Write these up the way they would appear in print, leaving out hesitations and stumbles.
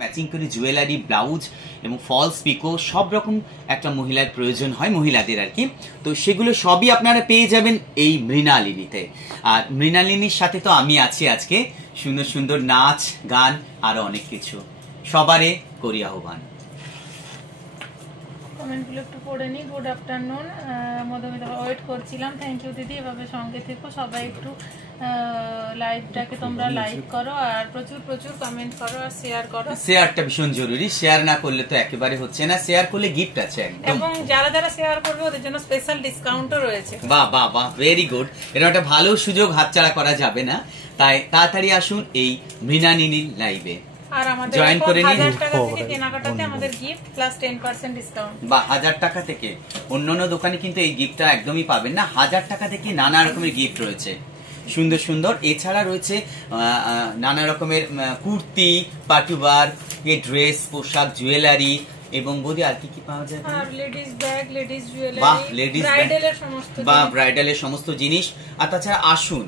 Matching করে jewellery, blouse এবং false পিকো সব রকম একটা মহিলার প্রয়োজন হয়, মহিলাদের আর কি। তো সেগুলো সবই আপনারা পেয়ে যাবেন এই মৃণালিনীতে। আর মৃণালিনীর সাথে তো আমি আছি আজকে, সুন্দর সুন্দর নাচ গান আরো অনেক কিছু। সবারে করি আহ্বান। কমেন্টগুলো একটু পড়ে নিই। গুড আফটারনুন মধুমিতা, ওয়েট করছিলাম। থ্যাংক ইউ দিদি, এভাবে সঙ্গে থেকো। সবাই একটু লাইভটাকে তোমরা লাইক করো আর প্রচুর প্রচুর কমেন্ট করো আর শেয়ার করো। শেয়ারটা ভীষণ জরুরি, শেয়ার না করলে তো একেবারে হচ্ছে না। শেয়ার করলে গিফট আছে একদম, এবং যারা যারা শেয়ার করবে ওদের জন্য স্পেশাল ডিসকাউন্টও রয়েছে। বাহ বাহ বাহ, ভেরি গুড। এটা একটা ভালো সুযোগ, হাতছাড়া করা যাবে না। তাই তাড়াতাড়ি আসুন এই মৃণালিনীর লাইভে, আর আমাদের জয়েন করে নিন। 1000 টাকা থেকে কেনাকাটাতে আমাদের গিফট প্লাস 10% ডিসকাউন্ট। বা 1000 টাকা থেকে, অন্যান্য দোকানে কিন্তু এই গিফটটা একদমই পাবেন না। 1000 টাকা থেকে নানা রকমের গিফট রয়েছে, সুন্দর সুন্দর। এছাড়া রয়েছে নানা রকমের কুর্তি, পাটুবার, ড্রেস, পোশাক, জুয়েলারি এবং বৌদি আর কি কি পাওয়া যায়? আর লেডিস ব্যাগ, লেডিস জুয়েলারি, বাহ, লেডিস ব্রাইডালের সমস্ত, বা ব্রাইডালের সমস্ত জিনিস। আর তাছাড়া আসুন,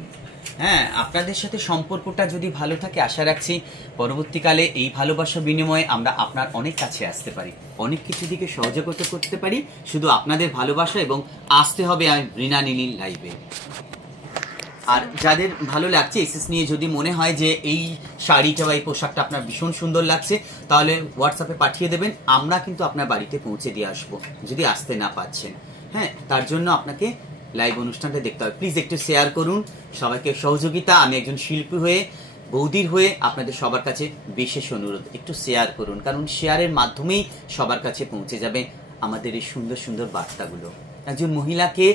হ্যাঁ, আপনাদের সাথে সম্পর্কটা যদি ভালো থাকে, আশা রাখছি পরবর্তীকালে এই ভালোবাসা বিনিময়ে আমরা আপনার অনেক কাছে আসতে পারি, অনেক কিছু দিকে সহযোগিতা করতে পারি। শুধু আপনাদের ভালোবাসা এবং আসতে হবে মৃণালিনীর লাইভে। আর যাদের ভালো লাগছে এসএস নিয়ে, যদি মনে হয় যে এই শাড়িটা বা এই পোশাকটা আপনার ভীষণ সুন্দর লাগছে, তাহলে হোয়াটসঅ্যাপে পাঠিয়ে দেবেন। আমরা কিন্তু আপনার বাড়িতে পৌঁছে দিয়ে আসবো যদি আসতে না পাচ্ছেন। হ্যাঁ, তার জন্য আপনাকে লাইভ অনুষ্ঠানটা দেখতে হবে। প্লিজ একটু শেয়ার করুন, সবাইকে সহযোগিতা। আমি একজন শিল্পী হয়ে, বৌদির হয়ে আপনাদের সবার কাছে বিশেষ অনুরোধ, একটু শেয়ার করুন, কারণ শেয়ারের মাধ্যমেই সবার কাছে পৌঁছে যাবে আমাদের এই সুন্দর সুন্দর বার্তাগুলো। একজন মহিলাকে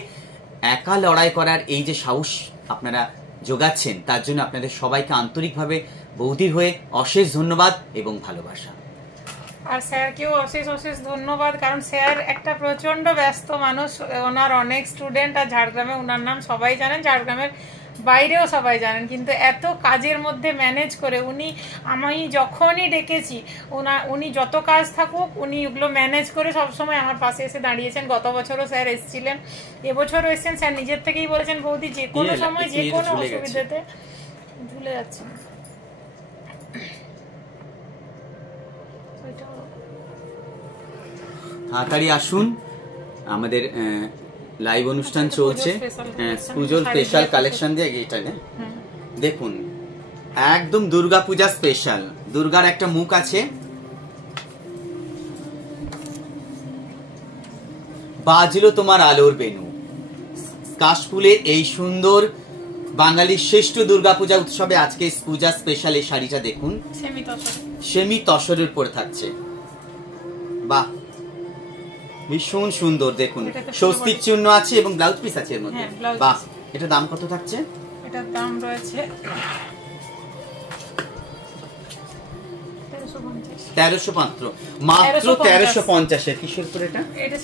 একা লড়াই করার এই যে সাহস আপনারা যোগাচ্ছেন, তার জন্য আপনাদের সবাইকে আন্তরিকভাবে বৌদির হয়ে অশেষ ধন্যবাদ এবং ভালোবাসা। আর স্যারকেও অশেষ অশেষ ধন্যবাদ, কারণ স্যার একটা প্রচন্ড ব্যস্ত মানুষ। ওনার অনেক স্টুডেন্ট, আর ঝাড়গ্রামে ওনার নাম সবাই জানেন, ঝাড়গ্রামের বাইরেও সবাই জানেন। কিন্তু এত কাজের মধ্যে ম্যানেজ করে আমি যখনই ডেকেছি, উনি যত কাজ থাকুক উনি ওগুলো ম্যানেজ করে সবসময় আমার পাশে এসে দাঁড়িয়েছেন। গত বছরও স্যার এসেছিলেন, এবছরও এসেছেন। স্যার নিজের থেকেই বলেছেন, বৌদি যে কোনো সময় যে কোনো অসুবিধাতে, ঝুলে যাচ্ছে তাড়াতাড়ি আসুন, আমাদের লাইভ অনুষ্ঠান চলছে। পুজোর স্পেশাল কালেকশন দিয়ে এটা দেখুন, একদম দুর্গা পূজা স্পেশাল। দুর্গার একটা মুখ আছে, বাজলো তোমার আলোর বেনু। কাশফুলের এই সুন্দর বাঙালির শ্রেষ্ঠ দুর্গাপূজা উৎসবে আজকে পূজা স্পেশাল এই শাড়িটা দেখুন, সেমি তসরের উপর থাকছে। বাহ, ভীষণ সুন্দর। দেখুন, স্বস্তিক চিহ্ন আছে এবং ব্লাউজ পিস আছে এর মধ্যে। বাহ, এটা দাম কত থাকছে? এটার দাম রয়েছে 1350, মাত্র 1350 এর। কিসের উপর এটা? এটা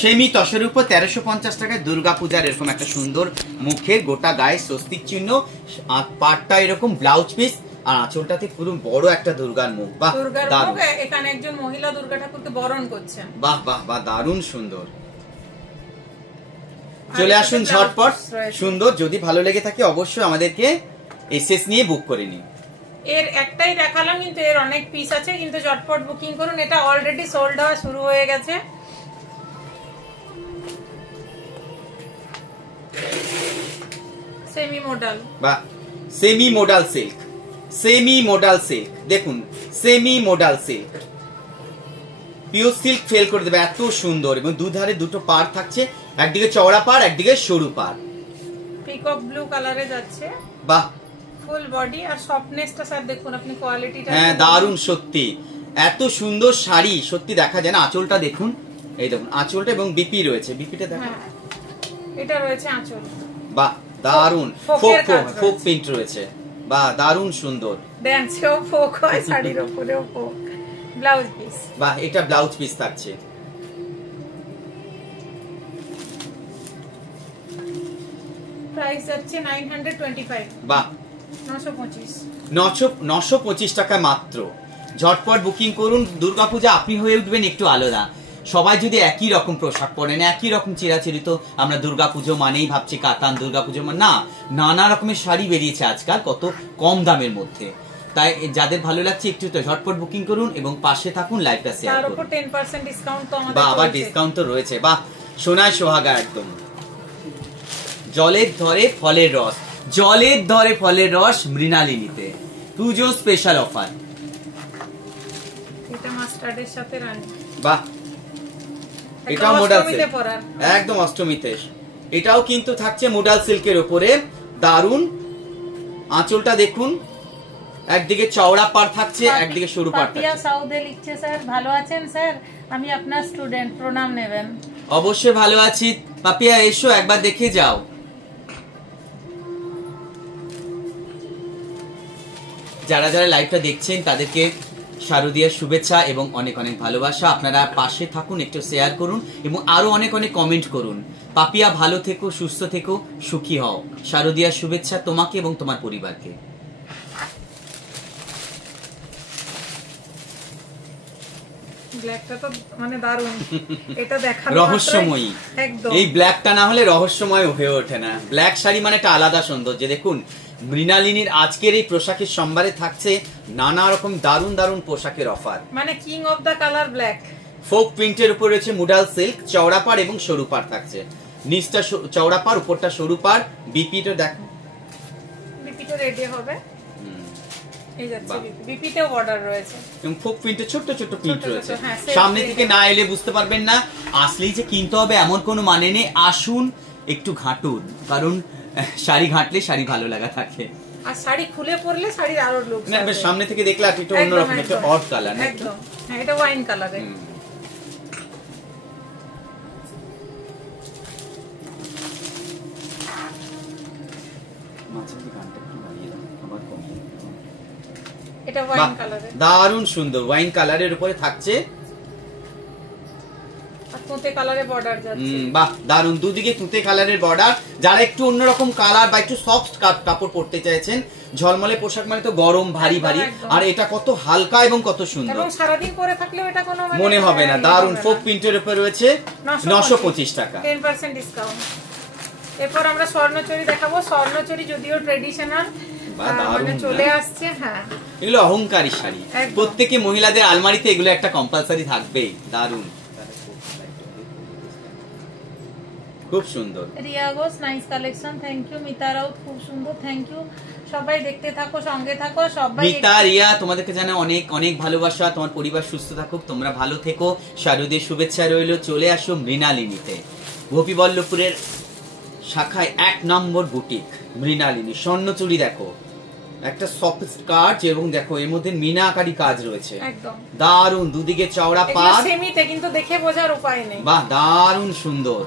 সেমি তসরের উপর 1350 টাকায় দুর্গাপূজার এরকম একটা সুন্দর মুখের গোটা গায়ে স্বস্তিক চিহ্ন, আর পাটটা এরকম ব্লাউজ পিস, আর আঁচলটাতে পুরো বড় একটা দুর্গার মুখ। বাহ, দারুণ। এখানে একজন মহিলা দুর্গা ঠাকুরকে বরণ করছেন। বাহ বাহ বাহ, দারুণ সুন্দর। চলে আসুন ঝটপট, সুন্দর। যদি ভালো লেগে থাকে অবশ্যই আমাদেরকে এসএস নিয়ে বুক করে নিন। এর একটাই দেখালাম, কিন্তু এর অনেক পিস আছে, কিন্তু ঝটপট বুকিং করুন। এটা অলরেডি সোল্ড হওয়া শুরু হয়ে গেছে। সেমি মডাল, বাহ, semi modal silk, semi modal silk. দেখুন, semi modal silk, pure silk fail করে দেবে, এত সুন্দর। এবং দুধারে দুটো পাড় থাকছে, একদিকে চওড়া পাড়, একদিকে সরু পাড়। পিকক ব্লু কালারে যাচ্ছে। বাহ, ফুল বডি। আর সফটনেসটা স্যার দেখুন আপনি, কোয়ালিটিটা। হ্যাঁ, দারুণ সত্যি। এত সুন্দর শাড়ি সত্যি দেখা যায় না। আঁচলটা দেখুন, এই দেখুন আঁচলটা, এবং বিপি রয়েছে, বিপিটা দেখুন। এটা রয়েছে আঁচল। বাহ, দারুণ। ফোক প্রিন্ট রয়েছে। বাহ, দারুণ সুন্দর। ড্যান্সেও ফোক হয়, শাড়ির উপরেও ফোক। ব্লাউজ পিস, বাহ, এটা ব্লাউজ পিস থাকছে। প্রাইস যাচ্ছে 925। বাহ, 925 টাকা মাত্র। ঝটপট বুকিং করুন। দুর্গাপূজা আপনি হয়ে উঠবেন একটু আলাদা। সবাই যদি একই রকম পোশাক পরেন, একই রকম চিরাচরিত, আমরা দুর্গাপুজো মানেই ভাবছি কাতান, দুর্গাপুজো মানে না, নানা রকমের শাড়ি বেরিয়েছে আজকাল কত কম দামের মধ্যে। তাই যাদের ভালো লাগছে একটু তো ঝটপট বুকিং করুন এবং পাশে থাকুন, লাইভটা শেয়ার তার করুন। উপর 10% ডিসকাউন্ট তো আমাদের বা আবার চলছে। ডিসকাউন্ট তো রয়েছে। বাহ, সোনায় সোহাগা একদম। জলের ধরে ফলের রস, জলের ধরে ফলের রস মৃণালিনীতে পুজো স্পেশাল অফার। এটা মাস্টার্ডের সাথে রানী। বাহ, এটাও মোডাল অষ্টমীতে সিল্ক, পরার। একদম অষ্টমীতে। এটাও কিন্তু থাকছে মোডাল সিল্কের উপরে, দারুন। আঁচলটা দেখুন, একদিকে চওড়া পাড় থাকছে, একদিকে সরু পাড় পাপিয়া থাকছে। সাউদে লিখছে, স্যার ভালো আছেন স্যার, আমি আপনার স্টুডেন্ট, প্রণাম নেবেন। অবশ্যই ভালো আছি পাপিয়া, এসো একবার দেখে যাও। যারা যারা লাইভটা দেখছেন তাদেরকে শারদীয়ার শুভেচ্ছা এবং অনেক অনেক ভালোবাসা। আপনারা পাশে থাকুন, একটু শেয়ার করুন এবং আরো অনেক অনেক কমেন্ট করুন। পাপিয়া ভালো থেকো, সুস্থ থেকো, সুখী হও। শারদীয়ার শুভেচ্ছা তোমাকে এবং তোমার পরিবারকে। ব্ল্যাকটা তো মানে দারুণ, এটা দেখার রহস্যময়ী, একদম। এই ব্ল্যাকটা না হলে রহস্যময় হয়ে ওঠে না। ব্ল্যাক শাড়ি মানে একটা আলাদা সৌন্দর্য। দেখুন মৃণালিনীর আজকের এই পোশাকের সম্ভারে থাকছে নানা রকম দারুণ দারুণ পোশাকের অফার। মানে king of the colour black. Folk প্রিন্টের উপর রয়েছে মুডাল সিল্ক, চওড়া পাড় এবং সরু পাড় থাকছে। নিচটা চওড়া পাড়, উপরটা সরু পাড়। বিপিটা দেখো, বিপিটা রেডি হবে, এই যাচ্ছে বিপিতেও বর্ডার রয়েছে এবং ফোক প্রিন্টের ছোট ছোট প্রিন্ট ছোট ছোট, রয়েছে। হ্যাঁ, সামনে থেকে না এলে বুঝতে পারবেন না, আসলেই যে কিনতে হবে এমন কোনো মানে নেই। আসুন একটু ঘাঁটুন, কারণ শাড়ি ঘাঁটলে শাড়ি ভালো লাগা থাকে। আর শাড়ি খুলে পরলে শাড়ির আরো লুক না, এবার সামনে থেকে দেখলে আর একটু অন্যরকম, একটা অড কালার। একদম, হ্যাঁ, এটা ওয়াইন কালারে। এটা ওয়াইন কালারে, দারুণ সুন্দর ওয়াইন কালারের উপরে থাকছে, আর তুঁতে কালারে বর্ডার যাচ্ছে। বাহ, দারুণ। দুদিকে তুঁতে কালারের বর্ডার। যারা একটু অন্যরকম কালার বা একটু সফট কাপড় পরতে চাইছেন, ঝলমলে পোশাক মানে তো গরম ভারী ভারী, আর এটা কত হালকা এবং কত সুন্দর, এবং সারাদিন পরে থাকলেও এটা কোনো মনে হবে না। দারুণ ফোক প্রিন্টের উপরে রয়েছে 925 টাকা, 10% ডিসকাউন্ট। এরপর আমরা স্বর্ণচুরি দেখাবো। স্বর্ণচুরি যদিও ট্রেডিশনাল মানে চলে আসছে, হ্যাঁ, এগুলো অহংকারী শাড়ি। প্রত্যেকে মহিলাদের আলমারিতে এগুলো একটা কম্পালসারি থাকবেই। দারুণ, খুব সুন্দর। Riya Ghosh, nice collection, thank you. Mita Raut, খুব সুন্দর, থ্যাংক ইউ। সবাই দেখতে থাকো, সঙ্গে থাকো সবাই। মিতা, রিয়া, তোমাদেরকে জানাই অনেক অনেক ভালোবাসা। তোমার পরিবার সুস্থ থাকুক, তোমরা ভালো থেকো, শারদীয় শুভেচ্ছা রইল। চলে আসো মৃণালিনীতে, গোপীবল্লভপুরের শাখায় 1 নম্বর বুটিক মৃণালিনী। স্বর্ণচুরি দেখো, একটা সফট কাজ এবং দেখো এর মধ্যে মিনাকারি কাজ রয়েছে, একদম দারুণ। দুদিকে চওড়া পাড়, সেমিতে, কিন্তু দেখে বোঝার উপায় নেই। বাহ, দারুণ সুন্দর।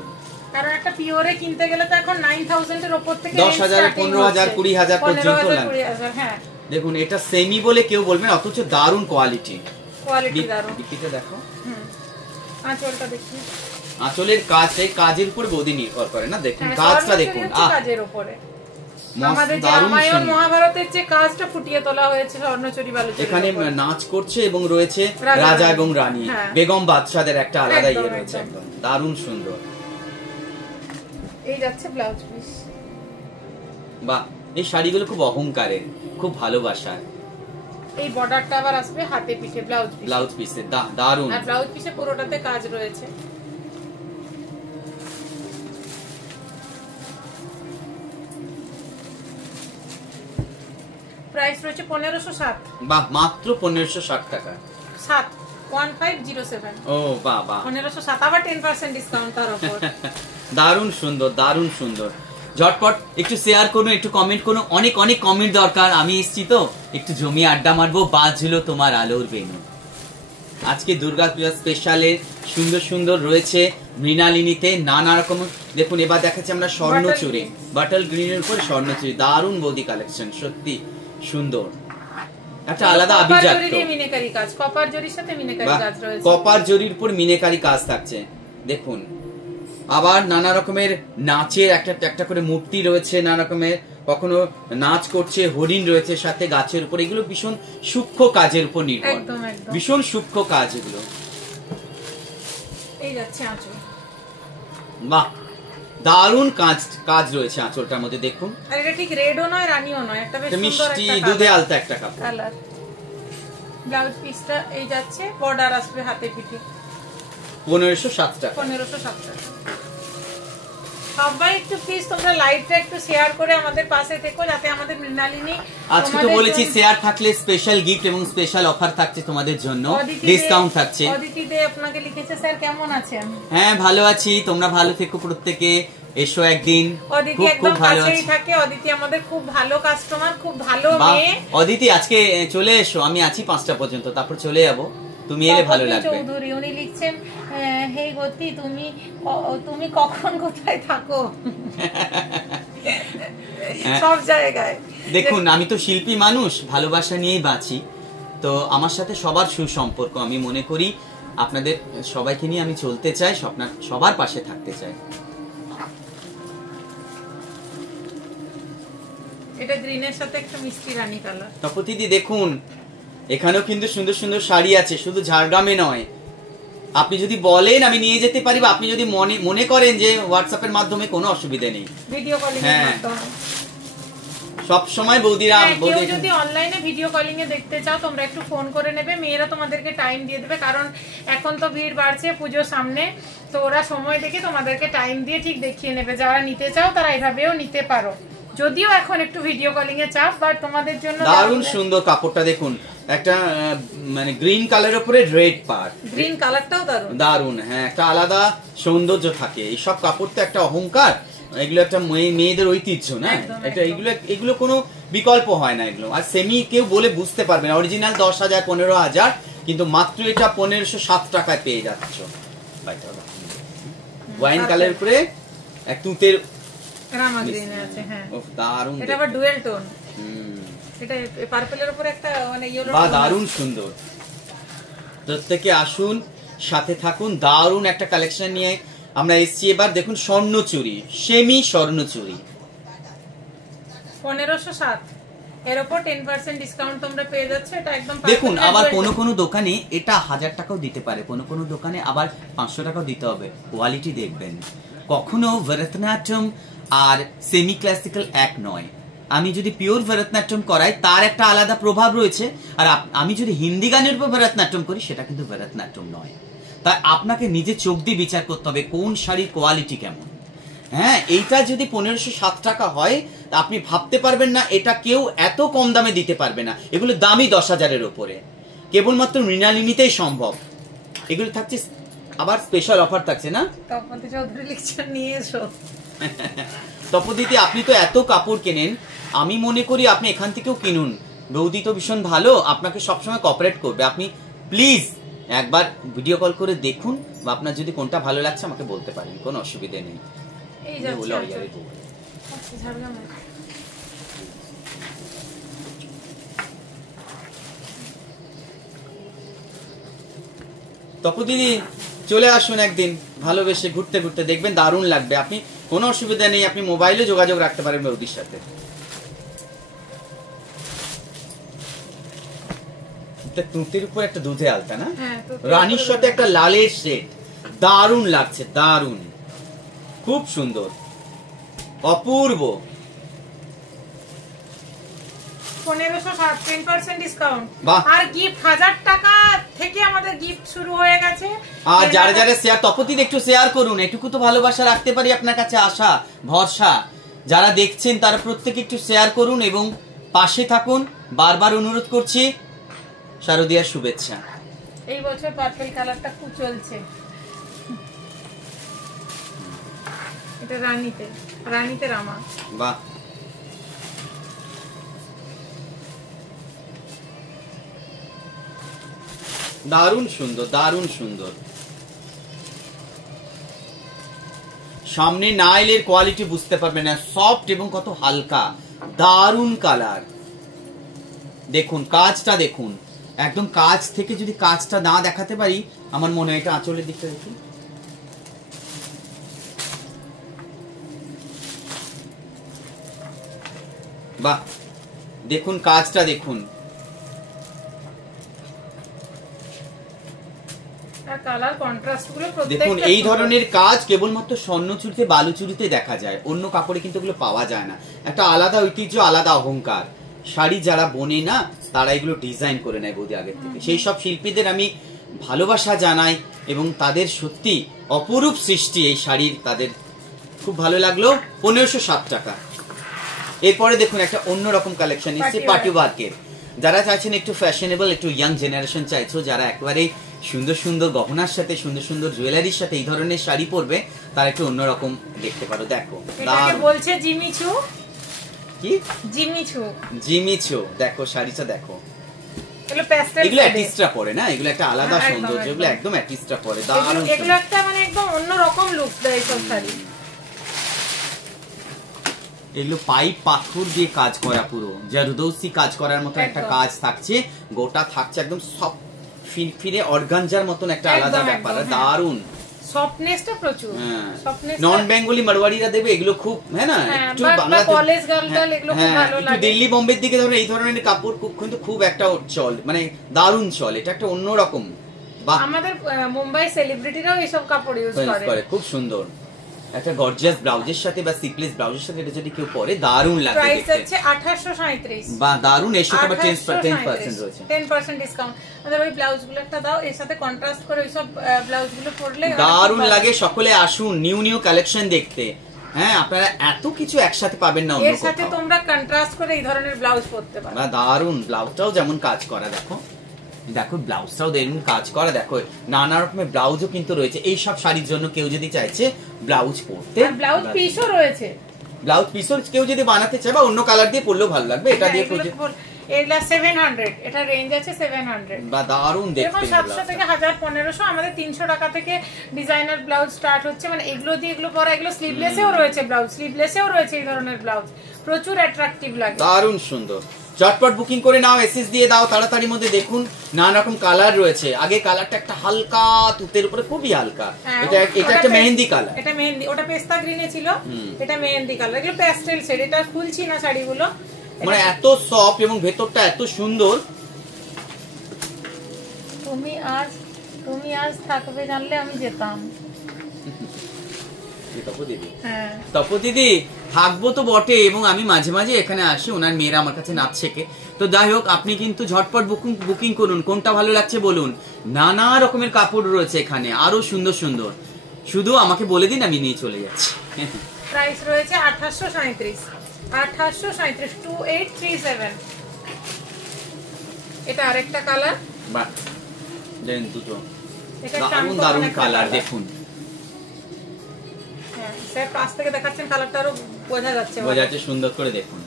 কারণ একটা পিওরে কিনতে গেলে তো এখন 9000 এর উপর থেকে 10,000, 15,000, 20,000 পর্যন্ত লাগে। হ্যাঁ, দেখুন এটা সেমি বলে কেউ বলবেন, অথচ দারুণ কোয়ালিটি। কোয়ালিটি দারুণ। বিপিটা দেখো, আঁচলটা দেখি, আঁচলের কাজ, এই কাজের উপর গদি নির্ভর করে না। দেখুন কাজটা দেখুন, কাজের উপরে মস্ত আমাদের যে দারুণ রামায়ণ সুন্দর। মহাভারতের যে কাজটা ফুটিয়ে তোলা হয়েছে স্বর্ণচুরি বালুচুরি। এখানে নাচ করছে এবং রয়েছে রাজা এবং রানী, বেগম বাদশাদের একটা আলাদা ইয়ে রয়েছে, একদম দারুণ সুন্দর। এই যাচ্ছে ব্লাউজ পিস, বাহ, এই শাড়িগুলো খুব অহংকারের, খুব ভালোবাসার। এই বর্ডারটা আবার আসবে হাতে পিঠে ব্লাউজ পিস, ব্লাউজ পিসে দারুণ। আর ব্লাউজ পিসে পুরোটাতে কাজ রয়েছে। প্রাইস রয়েছে 1507। বাহ, মাত্র 1560 টাকা। 1507। ও বাহ বাহ, 1507, আবার 10% ডিসকাউন্ট তার উপর। দারুণ সুন্দর, দারুণ সুন্দর। ঝটপট একটু শেয়ার করুন, একটু কমেন্ট করুন। অনেক অনেক কমেন্ট দরকার। আমি এসেছি তো একটু জমিয়ে আড্ডা মারবো। বাজলো তোমার আলোর বেনু। আজকে দুর্গা পূজা স্পেশালে সুন্দর সুন্দর রয়েছে মৃণালিনীতে নানা রকম। দেখুন এবার দেখাচ্ছি আমরা স্বর্ণচুরি, বাটল গ্রিনের উপর স্বর্ণচুরি, দারুণ বৌদি কালেকশন, সত্যি সুন্দর, একটা আলাদা আভিজাত্য। মিনেকারি কাজ, কপার জরির সাথে মিনেকারি কাজ রয়েছে। কপার জরির উপর মিনেকারি কাজ থাকছে। দেখুন আবার নানা রকমের নাচের একটা করে মূর্তি রয়েছে, নানা রকমের, কখনো নাচ করছে, হরিণ রয়েছে সাথে গাছের উপর। এগুলো ভীষণ সূক্ষ্ম কাজের উপর নির্ভর, ভীষণ সূক্ষ্ম কাজ এগুলো। এই যাচ্ছে আঁচল, বাহ, দারুণ কাজ কাজ রয়েছে আঁচলটার মধ্যে দেখুন। আর এটা ঠিক রেডও নয় রানিও নয়, একটা বেশ সুন্দর মিষ্টি একটা দুধে আলতা একটা কাপড়। কালার। ব্লাউজ পিসটা এই যাচ্ছে, বর্ডার আসবে হাতে পিঠে। 1507 টাকা। 1507 টাকা। সবাই একটু প্লিজ তোমরা লাইভটা একটু শেয়ার করে আমাদের পাশে থেকো, যাতে আমাদের মৃণালিনী, আজকে তো বলেছি শেয়ার থাকলে স্পেশাল গিফট এবং স্পেশাল অফার থাকছে তোমাদের জন্য, ডিসকাউন্ট থাকছে। অদিতি দে আপনাকে লিখেছে, স্যার কেমন আছেন? হ্যাঁ ভালো আছি, তোমরা ভালো থেকো প্রত্যেকে, এসো একদিন। অদিতি একদম কাছেই থাকে, অদিতি আমাদের খুব ভালো কাস্টমার, খুব ভালো মেয়ে। অদিতি আজকে চলে এসো, আমি আছি 5টা পর্যন্ত, তারপর চলে যাব, তুমি এলে ভালো লাগবে। চৌধুরী উনি লিখছেন, হে গতি তুমি কখন কোথায় থাকো? সব জায়গায়। দেখুন আমি তো শিল্পী মানুষ, ভালোবাসা নিয়েই বাঁচি, তো আমার সাথে সবার সুসম্পর্ক। আমি মনে করি আপনাদের সবাইকে নিয়ে আমি চলতে চাই, সবার পাশে থাকতে চাই। এটা গ্রিনের সাথে একটা মিষ্টি রানী কালার। তপতিদি দেখুন এখানেও কিন্তু সুন্দর সুন্দর শাড়ি আছে, শুধু ঝাড়গ্রামে নয়। আপনি যদি বলেন আমি নিয়ে যেতে পারি, বা আপনি যদি মনে করেন যে হোয়াটসঅ্যাপের মাধ্যমে কোনো অসুবিধা নেই, ভিডিও কলিং এর মাধ্যমে সব সময় বৌদিরা। কেউ যদি অনলাইনে ভিডিও কলিং এ দেখতে চাও তোমরা একটু ফোন করে নেবে, মেয়েরা তোমাদেরকে টাইম দিয়ে দেবে, কারণ এখন তো ভিড় বাড়ছে পুজোর সামনে, তো ওরা সময় দেখে তোমাদেরকে টাইম দিয়ে ঠিক দেখিয়ে নেবে। যারা নিতে চাও তারা এভাবেও নিতে পারো, যদিও এখন একটু ভিডিও কলিং এ চাপ, বাট তোমাদের জন্য দারুণ সুন্দর কাপড়টা দেখুন, একটা মানে গ্রিন কালারের উপরে রেড পাড়, গ্রিন কালারটাও দারুণ দারুণ। হ্যাঁ একটা আলাদা সৌন্দর্য থাকে, এইসব কাপড় তো একটা অহংকার, এগুলো একটা মেয়েদের ঐতিহ্য না, এটা এগুলো কোনো বিকল্প হয় না এগুলো। আর সেমি কেউ বলে বুঝতে পারবে না, অরিজিনাল 10,000 15,000, কিন্তু মাত্র এটা 1507 টাকায় পেয়ে যাচ্ছ। ওয়াইন কালারের উপরে এক তুতের রামা গ্রিন আছে। হ্যাঁ দারুণ, এটা আবার ডুয়েল টোন, এটা পার্পলের উপরে একটা মানে ইয়েলো, দারুণ সুন্দর। প্রত্যেকে আসুন, সাথে থাকুন, দারুণ একটা কালেকশন নিয়ে আমরা এসেছি এবার। দেখুন স্বর্ণচুরি, সেমি স্বর্ণচুরি 1507, এর উপর 10% ডিসকাউন্ট তোমরা পেয়ে যাচ্ছে। এটা একদম দেখুন, আবার কোন দোকানে এটা 1000 টাকাও দিতে পারে, কোন দোকানে আবার 500 টাকাও দিতে হবে। কোয়ালিটি দেখবেন, কখনো ভরতনাট্যম আর সেমি ক্লাসিক্যাল এক নয়। আমি যদি পিওর ভরতনাট্যম করাই তার একটা আলাদা প্রভাব রয়েছে, আর আমি যদি হিন্দি গানের উপর ভরতনাট্যম করি সেটা কিন্তু ভরতনাট্যম নয়। তাই আপনাকে নিজে চোখ দিয়ে বিচার করতে হবে কোন শাড়ির কোয়ালিটি কেমন। হ্যাঁ এইটা যদি 1507 টাকা হয়, আপনি ভাবতে পারবেন না এটা কেউ এত কম দামে দিতে পারবে না। এগুলো দামই 10,000-এর উপরে, কেবলমাত্র মৃণালিনীতেই সম্ভব। এগুলো থাকছে আবার স্পেশাল অফার থাকছে না। তপতি চৌধুরী লিখছেন নিয়ে এসো। তপদিদি আপনি তো এত কাপড় কেনেন, আমি মনে করি আপনি এখান থেকেও কিনুন। বৌদি তো ভীষণ ভালো, আপনাকে সবসময় কোঅপারেট করবে। আপনি প্লিজ একবার ভিডিও কল করে দেখুন, বা আপনার যদি কোনটা ভালো লাগছে আমাকে বলতে পারেন, কোনো অসুবিধা নেই। এই যাচ্ছে তপদিদি চলে আসুন একদিন, ভালোবেসে ঘুরতে ঘুরতে দেখবেন দারুণ লাগবে। আপনি কোনো অসুবিধা নেই, আপনি মোবাইলে যোগাযোগ রাখতে পারেন বৌদির সাথে। তুতির উপর একটা দুধে আলতা না, রানীর সাথে একটা লালের সেট, দারুণ লাগছে, দারুণ, খুব সুন্দর, অপূর্ব। 1507, 10% ডিসকাউন্ট, আর গিফট 1000 টাকা থেকে আমাদের গিফট শুরু হয়ে গেছে। আর যারা যারা শেয়ার, তপতিতে একটু শেয়ার করুন, এটুকু তো ভালোবাসা রাখতে পারি আপনার কাছে, আশা ভরসা। যারা দেখছেন তারা প্রত্যেকে একটু শেয়ার করুন এবং পাশে থাকুন, বারবার অনুরোধ করছি। শারদীয়ার শুভেচ্ছা। এই বছর পার্পল কালারটা খুব চলছে, এটা রানীতে রামা। বাহ, দারুণ সুন্দর, দারুণ সুন্দর। সামনে না এলে কোয়ালিটি বুঝতে পারবে না, সফট এবং কত হালকা, দারুণ কালার। দেখুন কাজটা দেখুন, একদম কাজ থেকে যদি কাজটা না দেখাতে পারি, আমার মনে হয় এটা আঁচলের দিকটা দেখুন, বাহ, দেখুন কাজটা দেখুন। আর কালার কন্ট্রাস্ট গুলো প্রত্যেকটা দেখুন এই ধরনের কাজ কেবলমাত্র স্বর্ণচুরিতে বালুচুরিতে দেখা যায়, অন্য কাপড়ে কিন্তু এগুলো পাওয়া যায় না। একটা আলাদা ঐতিহ্য, আলাদা অহংকার। শাড়ি যারা বোনে না তারা এগুলো ডিজাইন করে নেয় বৌদি আগের থেকে। সেই সব শিল্পীদের আমি ভালোবাসা জানাই এবং তাদের সত্যি অপরূপ সৃষ্টি এই শাড়ির, তাদের খুব ভালো লাগলো। 1507 টাকা। এরপরে দেখুন একটা অন্যরকম কালেকশন এসেছে পার্টি ওয়ার্কের। যারা চাইছেন একটু ফ্যাশনেবল, একটু ইয়াং জেনারেশন চাইছো, যারা একেবারে সুন্দর সুন্দর গহনার সাথে, সুন্দর সুন্দর জুয়েলারির সাথে এই ধরনের শাড়ি পরবে, তারা একটু অন্যরকম দেখতে পারো। দেখো এটাকে বলছে জিমিচু। কি জিমিচু? জিমিচু। দেখো শাড়িটা দেখো, এগুলো প্যাস্টেল, এগুলো আর্টিস্টরা পরে না, এগুলো একটা আলাদা সৌন্দর্য, এগুলো একদম আর্টিস্টরা পরে। দারুণ, এগুলো একটা মানে একদম অন্যরকম লুক দেয় সব শাড়ি। এগুলো পাইপ পাথর দিয়ে কাজ করা, পুরো জারদৌসি কাজ করার মতো একটা কাজ থাকছে, গোটা থাকছে একদম সব ফিরফিরে অর্গানজার মতন একটা আলাদা ব্যাপার। দারুণ সফটনেসটা প্রচুর। সফটনেস নন বেঙ্গলি মারওয়াড়িরা দেবে এগুলো খুব, হ্যাঁ না, একটু বাংলা কলেজ গার্ল এগুলো খুব ভালো লাগে। দিল্লি বোম্বের দিকে ধরো এই ধরনের কাপড় কিন্তু খুব একটা চল, মানে দারুণ চল, এটা একটা অন্যরকম। আমাদের মুম্বাই সেলিব্রিটিরাও এইসব কাপড় ইউজ করে, খুব সুন্দর। একটা গর্জিয়াস ব্লাউজের সাথে বা সিকলেস ব্লাউজের সাথে এটা যদি কেউ পরে দারুণ লাগবে দেখতে। প্রাইস হচ্ছে 2837। বা দারুণ, এর সাথে আবার 10% রয়েছে, 10% ডিসকাউন্ট। আমাদের ওই ব্লাউজ গুলো একটা দাও, এর সাথে কন্ট্রাস্ট করে ওই সব ব্লাউজ গুলো পরলে দারুণ লাগে। সকলে আসুন নিউ কালেকশন দেখতে। হ্যাঁ, আপনারা এত কিছু একসাথে পাবেন না অন্য কোথাও। এর সাথে তোমরা কন্ট্রাস্ট করে এই ধরনের ব্লাউজ পরতে পারো। বা দারুণ, ব্লাউজটাও যেমন কাজ করা, দেখো দেখো ব্লাউজটাও দেখুন কাজ করা, দেখো নানা রকমের ব্লাউজও কিন্তু রয়েছে এই সব শাড়ির জন্য। কেউ যদি চাইছে ব্লাউজ পরতে, ব্লাউজ পিসও রয়েছে, ব্লাউজ পিসও কেউ যদি বানাতে চায় বা অন্য কালার দিয়ে পরলেও ভালো লাগবে। এটা দিয়ে এগুলা 700, এটা রেঞ্জ আছে 700। বা দারুণ দেখতে, 700 থেকে 1000-1500। আমাদের 300 টাকা থেকে ডিজাইনার ব্লাউজ স্টার্ট হচ্ছে, মানে এগুলো দিয়ে এগুলো পরা। এগুলো স্লিভলেসেও রয়েছে ব্লাউজ, স্লিভলেসেও রয়েছে এই ধরনের ব্লাউজ, প্রচুর অ্যাট্রাকটিভ লাগে, দারুণ সুন্দর। চটপট বুকিং করে নাও, এসএস দিয়ে দাও তাড়াতাড়ির মধ্যে। দেখুন নানা রকম কালার রয়েছে। আগে কালারটা একটা হালকা তুতের উপরে, খুবই হালকা। এটা একটা মেহেন্দি কালার, এটা মেহেন্দি, ওটা পেস্তা গ্রিনে ছিল, এটা মেহেন্দি কালার। এগুলো প্যাস্টেল শেড। এটা খুলছি না শাড়িগুলো, মানে এত সফট এবং ভেতরটা এত সুন্দর। তুমি আজ থাকবে জানলে আমি যেতাম। তপু দিদি থাকবো তো বটে, এবং আমি মাঝে মাঝে এখানে আসি, ওনার মেয়েরা আমার কাছে নাচ শেখে। তো যাই হোক, আপনি কিন্তু ঝটপট বুকিং করুন। কোনটা ভালো লাগছে বলুন, নানা রকমের কাপড় রয়েছে এখানে, আরো সুন্দর সুন্দর। শুধু আমাকে বলে দিন, আমি নিয়ে চলে যাচ্ছি। প্রাইস রয়েছে 2837। 2837। এটা আরেকটা কালার, বাহ দেন দুটো দারুণ দারুণ কালার। দেখুন স্যার কাছ থেকে দেখাচ্ছেন, কালারটা আরো বোঝা যাচ্ছে, সুন্দর করে দেখুন।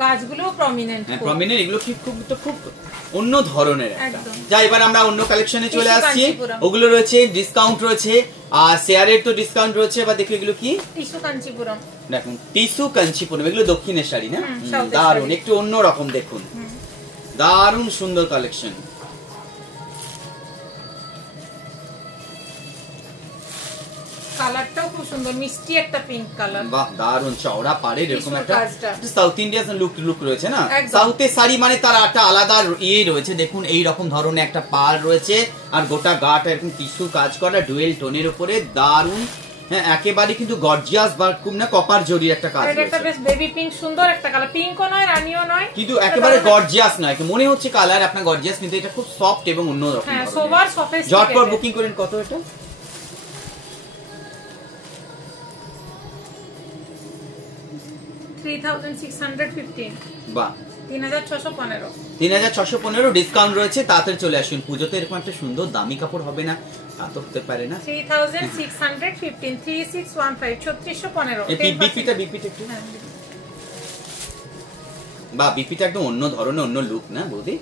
কাজগুলো প্রমিনেন্ট, প্রমিনেন্ট। এগুলো কি খুব অন্য ধরনের একটা। যা এবার আমরা অন্য কালেকশনে চলে আসছি। ওগুলো রয়েছে ডিসকাউন্ট রয়েছে, আর শেয়ারের তো ডিসকাউন্ট রয়েছে। এবার দেখো এগুলো কি, টিস্যু কাঞ্চিপুরম। দেখুন টিস্যু কাঞ্চিপুরম, এগুলো দক্ষিণের শাড়ি না, দারুণ, একটু অন্য রকম। দেখুন দারুণ সুন্দর কালেকশন। কালারটাও খুব সুন্দর, মিষ্টি একটা পিঙ্ক কালার। বাহ দারুণ, চওড়া পাড়ে এরকম একটা সাউথ ইন্ডিয়ান লুক রয়েছে না। সাউথের শাড়ি মানে তার একটা আলাদা ইয়ে রয়েছে। দেখুন এই রকম ধরনের একটা পাড় রয়েছে, আর গোটা গাটা এরকম টিস্যু কাজ করা ডুয়েল টোনের উপরে, দারুণ। হ্যাঁ, একেবারে কিন্তু গর্জিয়াস বা খুব না কপার জরির একটা কাজ রয়েছে। এটা বেশ বেবি পিঙ্ক, সুন্দর একটা কালার। পিঙ্কও নয়, রানিও নয়, কিন্তু একেবারে গর্জিয়াস নয়। মনে হচ্ছে কালার আপনার গর্জিয়াস, কিন্তু এটা খুব সফট এবং অন্যরকম। হ্যাঁ, সোবার সফিস্টিকেটেড। ঝটপট বুকিং করেন। কত এটা? 3615। বাহ, 3615। 3615 ডিসকাউন্ট রয়েছে। তাড়াতাড়ি চলে আসুন। পুজোতে এরকম একটা সুন্দর দামি কাপড় হবে না, তা তো হতে পারে না। 3615, 3615, 3615। বিপিটা একটু, বা বিপিটা একদম অন্য ধরনের, অন্য লুক না বৌদি?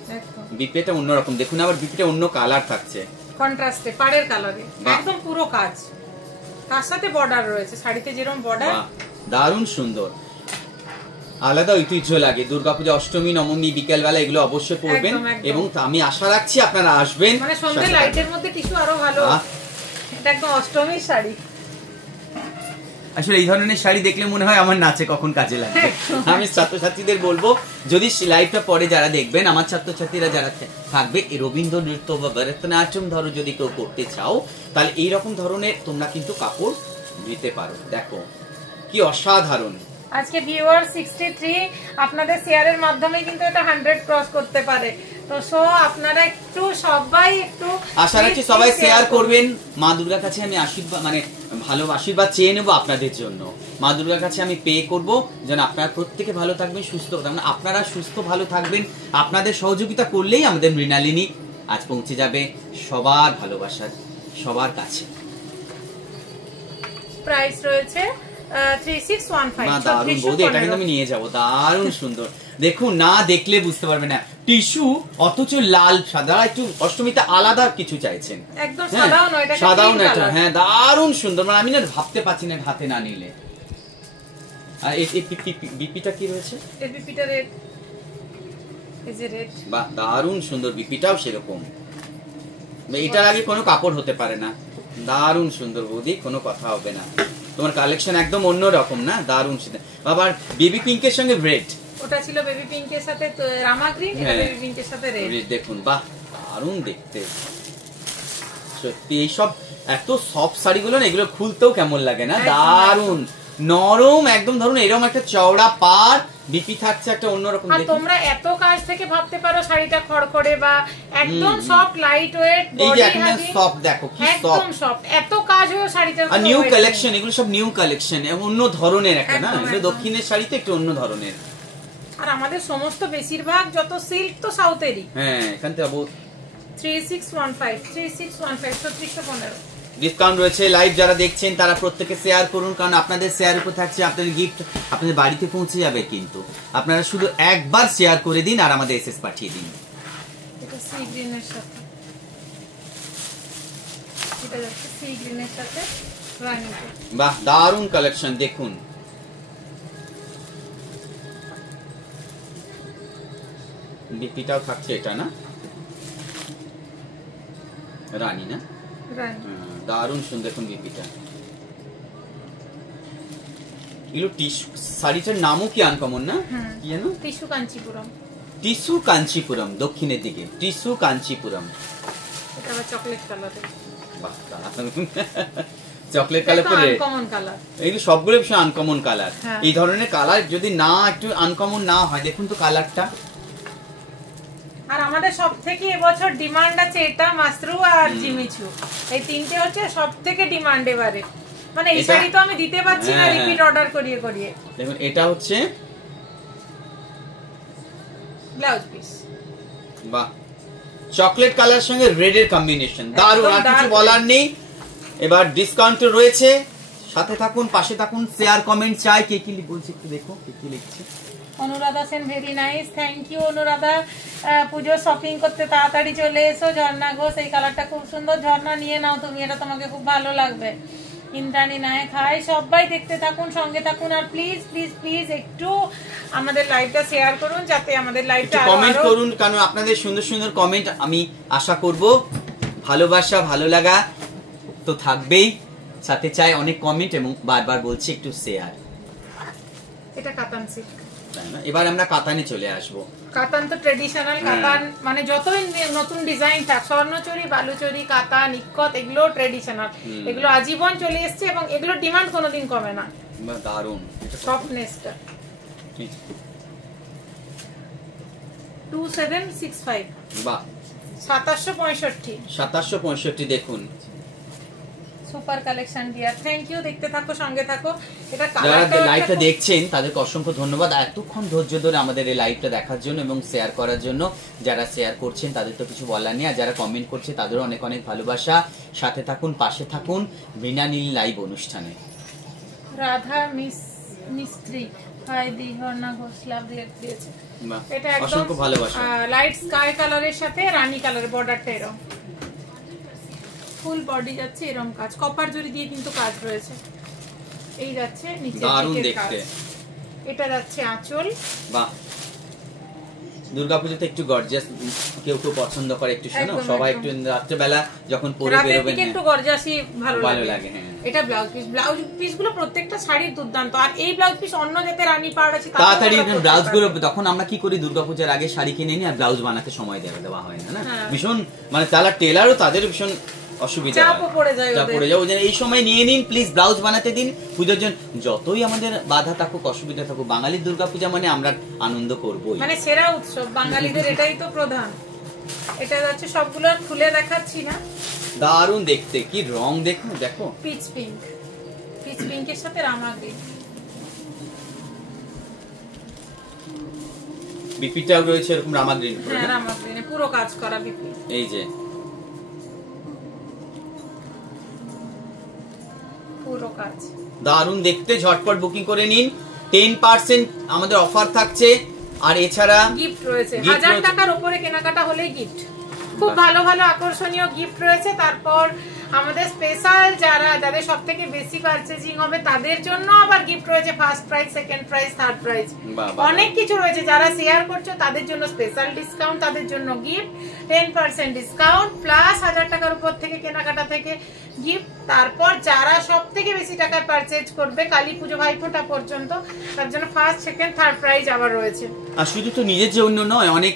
বিপিটা অন্যরকম। দেখুন আবার বিপিটা অন্য কালার থাকছে, কন্ট্রাস্টে পাড়ের কালারে, একদম পুরো কাজ। তার সাথে বর্ডার রয়েছে, শাড়িতে যেরকম বর্ডার, দারুণ সুন্দর, আলাদা ঐতিহ্য লাগে। দুর্গাপূজা, অষ্টমী, নবমী বিকেলবেলা এগুলো অবশ্যই পরবেন, এবং আমি আশা রাখছি আপনারা আসবেন। মানে সন্ধ্যে লাইটের মধ্যে টিস্যু আরো ভালো। এটা একদম অষ্টমীর শাড়ি। আসলে এই ধরনের শাড়ি দেখলে মনে হয় আমার নাচে কখন কাজে লাগবে। আমি ছাত্রছাত্রীদের বলবো, যদি লাইভটা পরে যারা দেখবেন, আমার ছাত্রছাত্রীরা যারা থাকবে, এই রবীন্দ্র নৃত্য বা ভরতনাট্যম ধরো যদি কেউ করতে চাও, তাহলে এইরকম ধরনের তোমরা কিন্তু কাপড় দিতে পারো। দেখো কি অসাধারণ। আজকে ভিউয়ার 63, আপনাদের শেয়ারের মাধ্যমে কিন্তু এটা 100 ক্রস করতে পারে। তো সো আপনারা একটু সবাই একটু আশা রাখছি সবাই শেয়ার করবেন। মা দুর্গার কাছে আমি আশীর্বাদ, মানে ভালো আশীর্বাদ চেয়ে নেবো আপনাদের জন্য। মা দুর্গার কাছে আমি পে করব যেন আপনারা প্রত্যেকে ভালো থাকবেন, সুস্থ থাকবেন। আপনারা সুস্থ ভালো থাকবেন, আপনাদের সহযোগিতা করলেই আমাদের মৃণালিনী আজ পৌঁছে যাবে সবার ভালোবাসার সবার কাছে। প্রাইস রয়েছে 3615। দারুণ বৌদি, এটা কিন্তু আমি নিয়ে যাবো, দারুণ সুন্দর। দেখুন, না দেখলে বুঝতে পারবে না, টিস্যু অথচ লাল সাদা, একটু অষ্টমীতে আলাদা কিছু চাইছেন, একদম সাদাও নয়, এটা সাদাও না, হ্যাঁ দারুণ সুন্দর। মানে আমি না ভাবতে পারছি না হাতে না নিলে। আর এই বিপিটা কি রয়েছে? এই বিপিটা রেড, এই যে রেড, বাহ দারুণ সুন্দর। বিপিটাও সেরকম, এটার আগে কোনো কাপড় হতে পারে না। দারুণ সুন্দর বৌদি, কোনো কথা হবে না। তোমার কালেকশন একদম অন্য রকম না, দারুণ সুন্দর। আবার বেবি পিঙ্কের সঙ্গে রেড, ওটা ছিল বেবি পিঙ্কের সাথে রামা গ্রিন, এটা বেবি পিঙ্কের সাথে রেড। দেখুন বাহ দারুণ দেখতে। সত্যি এইসব এত সফট শাড়িগুলো না, এগুলো খুলতেও কেমন লাগে না, দারুণ নরম একদম। ধরুন এরকম একটা চওড়া পাড়, বিপি থাকছে একটা অন্যরকম। আর তোমরা এত কাজ থেকে ভাবতে পারো শাড়িটা খড়খড়ে বা একদম সফট লাইট ওয়েট, এই যে একদম সফট, দেখো কি একদম সফট, এত কাজ হয়ে শাড়িটা। আর নিউ কালেকশন, এগুলো সব নিউ কালেকশন, অন্য ধরনের একটা না, এগুলো দক্ষিণের শাড়িতে একটু অন্য ধরনের। আর আমাদের সমস্ত বেশিরভাগ যত সিল্ক তো সাউথেরই। হ্যাঁ, এখান থেকে 3615 3615। ডিসকাউন্ট রয়েছে। লাইভ যারা দেখছেন তারা প্রত্যেকে শেয়ার করুন, কারণ আপনাদের শেয়ার উপর থাকছে আপনাদের গিফট আপনাদের বাড়িতে পৌঁছে যাবে। কিন্তু আপনারা শুধু একবার শেয়ার করে দিন আর আমাদের এসএস পাঠিয়ে দিন। এটা সি গ্রিনের সাথে, এটা যাচ্ছে সি গ্রিনের সাথে রানী। বাহ দারুণ কালেকশন। দেখুন বিপিটাও থাকছে, এটা না রানী না, দারুণ সুন্দর। দেখুন বিপিটা, এগুলো টিস্যু শাড়িটার নামও কি আনকমন না, কি জানো? টিস্যু কাঞ্চিপুরম। টিস্যু কাঞ্চিপুরম, দক্ষিণের দিকে টিস্যু কাঞ্চিপুরম। এটা আবার চকলেট কালারে। বাহ চকলেট কালার পরে আনকমন কালার, এগুলো সবগুলো ভীষণ আনকমন কালার। এই ধরনের কালার যদি না একটু আনকমন না হয়, দেখুন তো কালারটা। আর আমাদের সবথেকে এবছর ডিমান্ড আছে এটা মাসরু আর জিমিচু, এই তিনটে হচ্ছে সবথেকে ডিমান্ড এবারে। মানে এই শাড়ি তো আমি দিতে পারছি না রিপিট অর্ডার করিয়ে করিয়ে। দেখুন এটা হচ্ছে ব্লাউজ পিস, বাহ চকলেট কালার সঙ্গে রেড এর কম্বিনেশন, দারুণ, আর কিছু বলার নেই। এবার ডিসকাউন্ট রয়েছে, সাথে থাকুন, পাশে থাকুন, শেয়ার কমেন্ট চাই। কে কি বলছে একটু দেখো, কে কি লিখছে। Anuradha Sen, very nice, thank you Anuradha. Pujo shopping করতে তাড়াতাড়ি চলে এসো। ঝর্ণা ঘোষ, এই কালারটা খুব সুন্দর, ঝর্ণা নিয়ে নাও তুমি, এটা তোমাকে খুব ভালো লাগবে। ইন্দ্রাণী নায়ক, হাই, সবাই দেখতে থাকুন, সঙ্গে থাকুন। আর প্লিজ প্লিজ প্লিজ একটু আমাদের লাইভটা শেয়ার করুন, যাতে আমাদের লাইভটা কমেন্ট করুন, কারণ আপনাদের সুন্দর সুন্দর কমেন্ট আমি আশা করব। ভালোবাসা ভালো লাগা তো থাকবেই, সাথে চাই অনেক কমেন্ট এবং বারবার বলছি একটু শেয়ার। এটা কাতান সিল্ক। এবার আমরা কাতানে চলে আসবো। কাতান তো ট্রেডিশনাল, কাতান মানে যতই নতুন ডিজাইন থাক, স্বর্ণচুরি, বালুচুরি, কাতান, ইক্কত, এগুলো ট্রেডিশনাল, এগুলো আজীবন চলে এসছে এবং এগুলো ডিমান্ড কোনোদিন কমে না। দারুণ সফটনেসটা। 2765, বাহ 2765, 2765। দেখুন super collection dear, thank you, দেখতে থাকো, সঙ্গে থাকো। এটা যারা লাইভটা দেখছেন তাদেরকে অসংখ্য ধন্যবাদ এতক্ষণ ধৈর্য ধরে আমাদের এই লাইভটা দেখার জন্য এবং শেয়ার করার জন্য। যারা শেয়ার করছেন তাদের তো কিছু বলার নেই, আর যারা কমেন্ট করছে তাদেরও অনেক অনেক ভালোবাসা। সাথে থাকুন, পাশে থাকুন মৃণালিনী লাইভ অনুষ্ঠানে। রাধা মিস্ত্রি, হাই দি, ঝর্ণা ঘোষ, লাভ দিয়েছে। এটা একদম অসংখ্য ভালোবাসা। লাইট স্কাই কালারের সাথে রানী কালারের বর্ডারটা এরকম, ফুল বডি যাচ্ছে এরকম কাজ, কপার জরি দিয়ে কিন্তু কাজ রয়েছে। এই যাচ্ছে নিচে দিকের কাজ, এটা যাচ্ছে আঁচল। বাহ দুর্গাপূজাতে একটু গর্জিয়াস কেউ কেউ পছন্দ করে, একটু শোনো সবাই একটু রাত্রেবেলা যখন পরে বেরোবেন একটু গর্জিয়াসই ভালো লাগে। এটা ব্লাউজ পিস গুলো প্রত্যেকটা শাড়ির দুর্দান্ত। আর এই ব্লাউজ পিস অন্য যাতে রানী পাড় আছে তাড়াতাড়ি ব্লাউজ গুলো, তখন আমরা কি করি দুর্গাপূজার আগে শাড়ি কিনে নিই আর ব্লাউজ বানাতে সময় দেওয়া হয় না, ভীষণ মানে তারা টেলারও তাদের ভীষণ অসুবিধা পড়ে যায়। এই সময় নিয়ে নিন প্লিজ, ব্লাউজ বানাতে দিন পুজোর জন্য। যতই আমাদের বাধা থাকুক অসুবিধা থাকুক, বাঙালির দুর্গাপূজা মানে আমরা আনন্দ করবোই, মানে সেরা উৎসব বাঙালিদের, এটাই তো প্রধান। এটা হচ্ছে সবগুলো খুলে দেখাচ্ছি না, দারুণ দেখতে, কি রং দেখো, দেখো পিচ পিঙ্ক, পিচ পিঙ্কের সাথে রামা গ্রিন, বিপিটাও রয়েছে এরকম রামা গ্রিন, হ্যাঁ রামা গ্রিনে পুরো কাজ করা বিপি। এই যে পুরো কাজ দারুণ দেখতে, ঝটপট বুকিং করে নিন। 10% আমাদের অফার থাকছে, আর এছাড়া গিফট রয়েছে। 1000 টাকার উপরে কেনাকাটা হলেই গিফট, খুব ভালো ভালো আকর্ষণীয় গিফট রয়েছে। তারপর আমাদের স্পেশাল যাদের সবথেকে বেশি পারচেজিং হবে তাদের জন্য আবার গিফট রয়েছে, first prize, second prize, third prize, অনেক কিছু রয়েছে। যারা শেয়ার করছো তাদের জন্য স্পেশাল ডিসকাউন্ট, তাদের জন্য গিফট 10% ডিসকাউন্ট প্লাস 1000 টাকার উপর থেকে কেনাকাটা থেকে গিফট। তারপর যারা সবথেকে বেশি টাকার পারচেজ করবে কালী পুজো ভাইফোঁটা পর্যন্ত, তার জন্য ফার্স্ট, সেকেন্ড, থার্ড প্রাইজ আবার রয়েছে। আর শুধু তো নিজের জন্য নয়, অনেক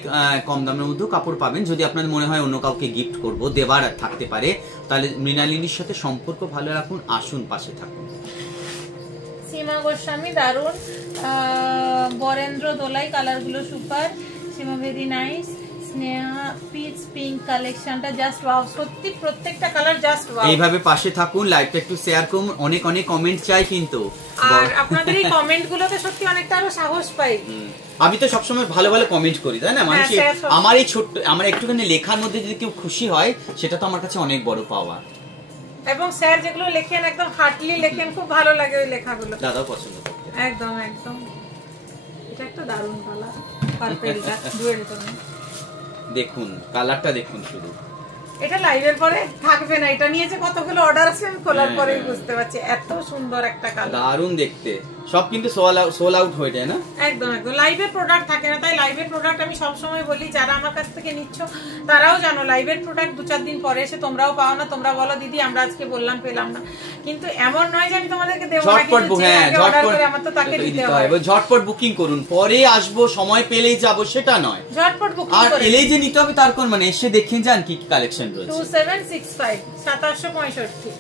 কম দামের মধ্যেও কাপড় পাবেন। যদি আপনাদের মনে হয় অন্য কাউকে গিফট করব, দেবার থাকতে পারে, তাহলে মৃণালিনীর সাথে সম্পর্ক ভালো রাখুন, আসুন, পাশে থাকুন। সীমা গোস্বামী দারুন, বরেন্দ্র দোলাই কালারগুলো super, Seema very nice, Sneha peach pink কালেকশনটা জাস্ট ওয়াও, সত্যি প্রত্যেকটা কালার জাস্ট ওয়াও। এইভাবে পাশে থাকুন, লাইভটা একটু শেয়ার করুন, অনেক অনেক কমেন্ট চাই কিন্তু, আর আপনাদের এই কমেন্টগুলোতে সত্যি অনেকটা আরো সাহস পাই। আমি তো সবসময় ভালো ভালো কমেন্ট করি, তাই না? মানুষ আমার এই ছোট্ট, আমার একটুখানি লেখার মধ্যে যদি কেউ খুশি হয়, সেটা তো আমার কাছে অনেক বড় পাওয়া। এবং স্যার যেগুলো লেখেন একদম হার্টলি লেখেন, খুব ভালো লাগে ওই লেখাগুলো, দাদাও পছন্দ করতে। একদম একদম। এটা একটা দারুণ কালার, পার্পলটা ডুয়েল টোন, দেখুন কালারটা দেখুন শুধু। এটা লাইভের পরে থাকবে না, এটা নিয়ে যে কতগুলো অর্ডার আছে আমি খোলার পরেই বুঝতে পারছি, এত সুন্দর একটা কালার, দারুণ দেখতে। সব কিন্তু সোল আউট হয়ে যায় না, একদম একদম। লাইভের প্রোডাক্ট থাকে না, তাই লাইভের প্রোডাক্ট আমি সব সময় বলি, যারা আমার কাছ থেকে নিচ্ছ তারাও জানো লাইভের প্রোডাক্ট 2-4 দিন পরে এসে তোমরাও পাও না, তোমরা বলো দিদি আমরা আজকে বললাম পেলাম না, কিন্তু এমন নয় যে আমি তোমাদেরকে দেব না, কিন্তু যে আগে অর্ডার করে আমার তো তাকে দিতে হয়। ঝটপট বুকিং করুন, পরে আসবো সময় পেলেই যাব সেটা নয়, ঝটপট বুকিং আর করে। এলেই যে নিতে হবে তার কোন মানে, এসে দেখে যান কি কি কালেকশন রয়েছে। 2765 2765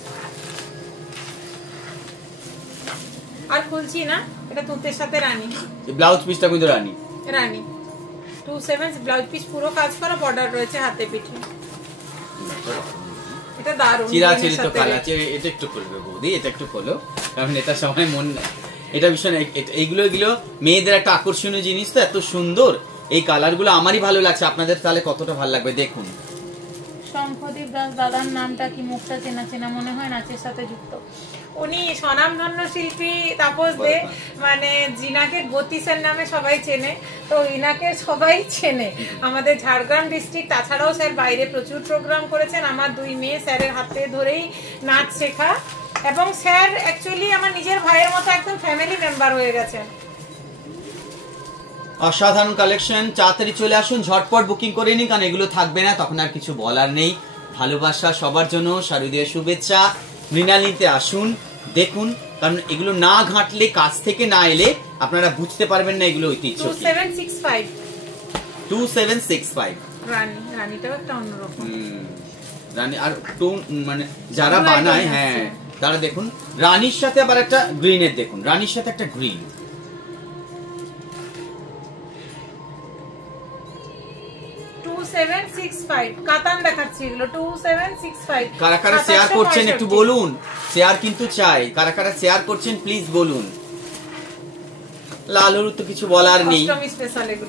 আর খুলছি না, এটা তুতের সাথে রানী, ব্লাউজ পিসটা কিন্তু রানী 27 ব্লাউজ পিস পুরো কাজ করা, বর্ডার রয়েছে হাতে পিঠে, এটা দারুণ চিরাচিরি তো কালার। এটা একটু খুলবে বৌদি, এটা একটু খোলো, কারণ এটা সময় মন, এটা ভীষণ, এইগুলো মেয়েদের একটা আকর্ষণীয় জিনিস, তো এত সুন্দর এই কালার গুলো, আমারই ভালো লাগছে, আপনাদের তাহলে কতটা ভালো লাগবে দেখুন। শঙ্খদীপ দাস দাদার নামটা কি, মুখটা চেনা চেনা মনে হয়, নাচের সাথে যুক্ত। উনি স্বনামধন্য শিল্পী তাপস দে, মানে জিনাকে গতিসের নামে সবাই চেনে, তো ইনাকে সবাই চেনে আমাদের ঝাড়গ্রাম ডিস্ট্রিক্ট। তাছাড়াও স্যার বাইরে প্রচুর প্রোগ্রাম করেছেন, আমার 2 মেয়ে স্যারের হাতে ধরেই নাচ শেখা, এবং স্যার অ্যাকচুয়ালি আমার নিজের ভাইয়ের মতো একদম ফ্যামিলি মেম্বার হয়ে গেছেন। অসাধারণ কালেকশন, তাড়াতাড়ি চলে আসুন, ঝটপট বুকিং করে নিন, কারণ এগুলো থাকবে না, তখন আর কিছু বলার নেই। ভালোবাসা সবার জন্য, শারদীয় শুভেচ্ছা। মৃণালিনীতে আসুন, দেখুন, কারণ এগুলো না ঘাঁটলে, কাছ থেকে না এলে আপনারা বুঝতে পারবেন না এগুলো ঐতিহ্য। 2765 রানীটাও একটা অন্যরকম রানী, আর মানে যারা বানায়, হ্যাঁ তারা দেখুন, রানীর সাথে আবার একটা গ্রিনের, দেখুন রানীর সাথে একটা গ্রিন, 2765 কাতান দেখাচ্ছি, এগুলো 2765। কারা কারা শেয়ার করছেন একটু বলুন, শেয়ার কিন্তু চাই, কারা কারা শেয়ার করছেন প্লিজ বলুন। লাল হলুদ তো কিছু বলার নেই,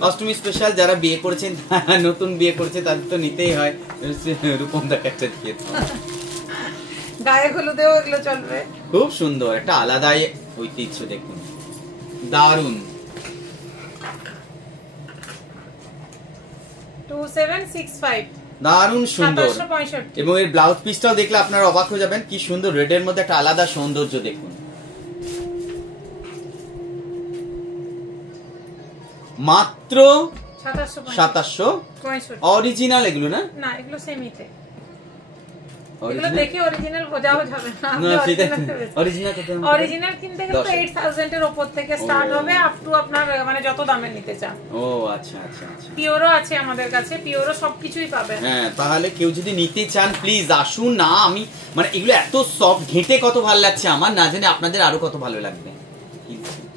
অষ্টমী স্পেশাল, যারা বিয়ে করেছেন, নতুন বিয়ে করেছে তাদের তো নিতেই হয়, রূপম দা একটা দিয়ে গায়ে হলুদেও এগুলো চলবে, খুব সুন্দর একটা আলাদা ঐতিহ্য, দেখুন দারুন। 2765 দারুণ সুন্দর, 2765। এবং এর ব্লাউজ পিসটাও দেখলে আপনারা অবাক হয়ে যাবেন, কি সুন্দর, রেডের মধ্যে একটা আলাদা সৌন্দর্য, দেখুন মাত্র 2700 অরিজিনাল, এগুলো না, না এগুলো সেমিতে, এগুলো দেখে অরিজিনাল বোঝাও যাবে না। অরিজিনাল কিনতে গেলে তো 8000 এর উপর থেকে স্টার্ট হবে আপ টু আপনার মানে যত দামে নিতে চান। ও আচ্ছা আচ্ছা আচ্ছা, পিওরও আছে আমাদের কাছে, পিওরও সবকিছুই পাবেন। হ্যাঁ, তাহলে কেউ যদি নিতে চান প্লিজ আসুন না। আমি মানে এগুলো এত সফট, ঘেঁটে কত ভালো লাগছে আমার, না জানি আপনাদের আরো কত ভালো লাগবে।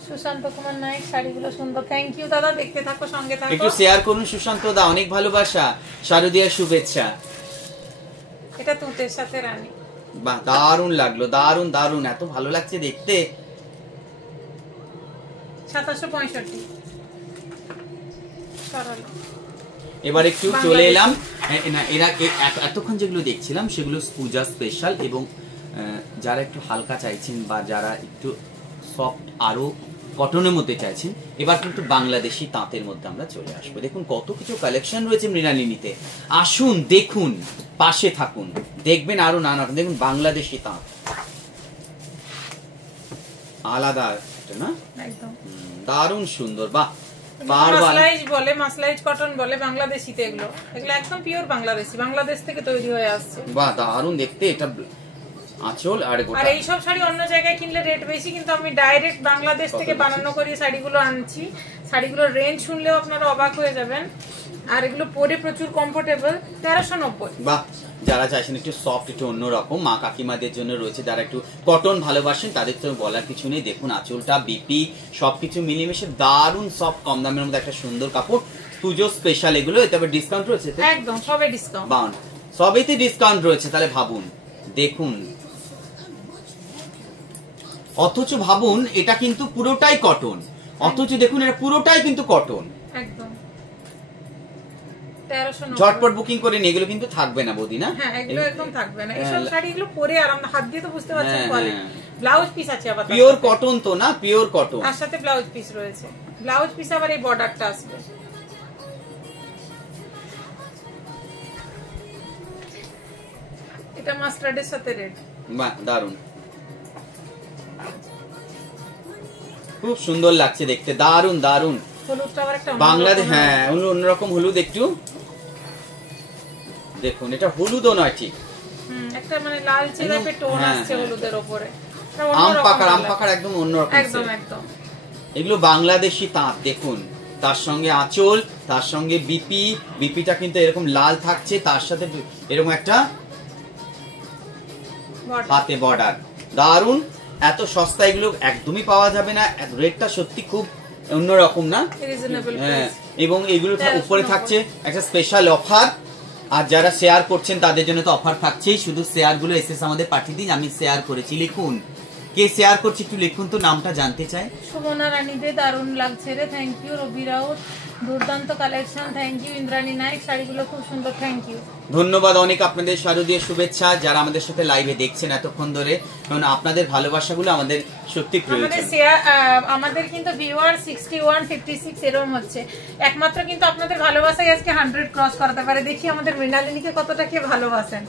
সুশান্ত কুমার নায়ক, শাড়িগুলো সুন্দর। থ্যাংক ইউ দাদা, দেখতে থাকো, সঙ্গে থাকো। একটু শেয়ার করুন সুশান্ত দা, অনেক ভালোবাসা, শারদীয়ার শুভেচ্ছা। এটা তুতের সাথে রানী, বাহ দারুণ লাগলো, দারুণ দারুণ, এত ভালো লাগছে দেখতে। 2765 এবার একটু চলে এলাম না, এরা এতক্ষণ যেগুলো দেখছিলাম সেগুলো পূজা স্পেশাল, এবং যারা একটু হালকা চাইছেন বা যারা একটু সফট আরো কটনের মধ্যে চাইছেন, এবার কিন্তু বাংলাদেশি তাঁতের মধ্যে আমরা চলে আসবো। দেখুন কত কিছু কালেকশন রয়েছে মৃণালিনীতে, আসুন দেখুন, পাশে থাকুন, দেখবেন আরো নানা। দেখুন বাংলাদেশি তাঁত আলাদা না, একদম দারুণ সুন্দর। বাহ, মাসলাইজ বলে, মাসলাইজ কটন বলে বাংলাদেশিতে, এগুলো একদম পিওর বাংলাদেশি, বাংলাদেশ থেকে তৈরি হয়ে আসছে। বাহ দারুণ দেখতে। এটা আঁচল আর এই সব শাড়ি অন্য জায়গায় কিনলে রেট বেশি, কিন্তু আমি ডাইরেক্ট বাংলাদেশ থেকে বানানো করি শাড়িগুলো আনছি। শাড়িগুলোর রেঞ্জ শুনলেও আপনারা অবাক হয়ে যাবেন, আর এগুলো পরে প্রচুর কমফোর্টেবল। 1390। বাহ, যারা চাইছেন একটু সফট, একটু অন্যরকম, মা কাকিমাদের জন্য রয়েছে, যারা একটু কটন ভালোবাসেন তাদের তো বলার কিছু নেই। দেখুন আঁচলটা, বিপি সবকিছু মিলেমিশে দারুণ সফট, কম দামের মধ্যে একটা সুন্দর কাপড়। পুজো স্পেশাল এগুলো, তবে ডিসকাউন্ট রয়েছে একদম, সবে ডিসকাউন্ট, সবেতে ডিসকাউন্ট রয়েছে। তাহলে ভাবুন, দেখুন, অথচ ভাবুন এটা কিন্তু পুরোটাই কটন, অথচ দেখুন এটা পুরোটাই কিন্তু কটন একদম। 1390 ঝটপট বুকিং করে নিয়ে, এগুলো কিন্তু থাকবে না বৌদি, না? হ্যাঁ, এগুলো একদম থাকবে না। এইসব শাড়ি এগুলো পরে আরাম, হাত দিয়ে তো বুঝতে পারছেন কোয়ালিটি। ব্লাউজ পিস আছে আবার, পিওর কটন তো না, পিওর কটন, তার সাথে ব্লাউজ পিস রয়েছে। ব্লাউজ পিস আবার এই বর্ডারটা আসবে। এটা মাস্টার্ডের সাথে রেড। বাহ দারুণ, খুব সুন্দর লাগছে দেখতে, দারুণ দারুণ। হলুদটা আবার একটা বাংলাদেশ, হ্যাঁ অন্যরকম হলুদ একটু। দেখুন এটা হলুদও নয় ঠিক, একটা মানে লালচে টাইপের টোন আসছে হলুদের উপরে, আম পাকার একদম অন্যরকম, একদম একদম। এগুলো বাংলাদেশি তাঁত। দেখুন তার সঙ্গে আঁচল, তার সঙ্গে বিপিটা কিন্তু এরকম লাল থাকছে, তার সাথে এরকম একটা হাতে বর্ডার, দারুণ। এত সস্তা এগুলো একদমই পাওয়া যাবে না, রেটটা সত্যি খুব অন্যরকম, না? হ্যাঁ, এবং এগুলো উপরে থাকছে একটা স্পেশাল অফার, আর যারা শেয়ার করছেন তাদের জন্য তো অফার থাকছেই। শুধু শেয়ার গুলো এসএস আমাদের পাঠিয়ে দিন, আমি শেয়ার করেছি, লিখুন কে শেয়ার করছে, একটু লিখুন তো, নামটা জানতে চাই। সুমনা রানীদের দারুণ লাগছে রে, থ্যাংক ইউ। রবি রাউত, দুর্দান্ত কালেকশন, থ্যাংক ইউ। ইন্দ্রাণী নায়ক, শাড়িগুলো খুব সুন্দর, থ্যাংক ইউ। ধন্যবাদ অনেক আপনাদের, শারদীয় শুভেচ্ছা। যারা আমাদের সাথে লাইভে দেখছেন এতক্ষণ ধরে, কারণ আপনাদের ভালোবাসাগুলো আমাদের সত্যি প্রয়োজন। আমাদের কিন্তু ভিউয়ার 61, 56 এরকম হচ্ছে, একমাত্র কিন্তু আপনাদের ভালোবাসাই আজকে 100 ক্রস করতে পারে। দেখি আমাদের মৃণালিনীকে কতটা কে ভালোবাসেন।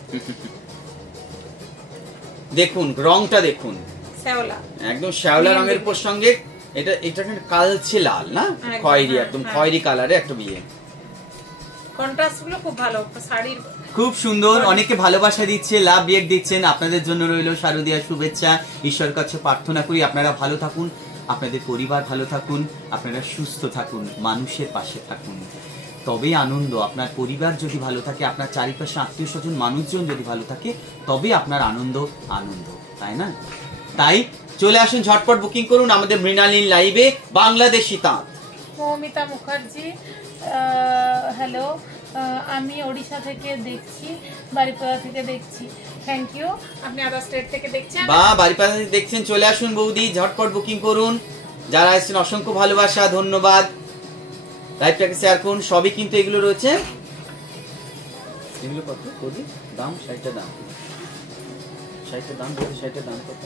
দেখুন রংটা, দেখুন শ্যাওলা, একদম শ্যাওলা রঙের উপর সঙ্গে এটা কালচে লাল, না খয়েরি, একদম খয়েরি কালারে একটা বিয়ে, কন্ট্রাস্ট গুলো খুব ভালো, শাড়ির খুব সুন্দর। অনেকে ভালোবাসা দিচ্ছে, লাভ রিয়েক্ট দিচ্ছেন, আপনাদের জন্য রইল শারদীয়ার শুভেচ্ছা। ঈশ্বর কাছে প্রার্থনা করি আপনারা ভালো থাকুন, আপনাদের পরিবার ভালো থাকুন, আপনারা সুস্থ থাকুন, মানুষের পাশে থাকুন, তবেই আনন্দ। আপনার পরিবার যদি ভালো থাকে, আপনার চারিপাশে আত্মীয় স্বজন মানুষজন যদি ভালো থাকে, তবে আপনার আনন্দ, তাই না? তাই চলে আসুন, ঝটপট বুকিং করুন আমাদের মৃণালিনী লাইভে। বাংলাদেশি তাঁত। মৌমিতা মুখার্জি, হ্যালো, আমি ওড়িশা থেকে দেখছি, বারিপাড়া থেকে দেখছি, থ্যাংক ইউ। আপনি আদার স্টেট থেকে দেখছেন? বারিপাড়া থেকে দেখছেন, চলে আসুন বৌদি, ঝটপট বুকিং করুন। যারা এসেছেন অসংখ্য ভালোবাসা, ধন্যবাদ। লাইভটাকে শেয়ার করুন। সবই কিন্তু এগুলো রয়েছে, এগুলো কত বৌদি দাম? 60টা দাম, 60টা দাম বৌদি, 60টা দাম কত?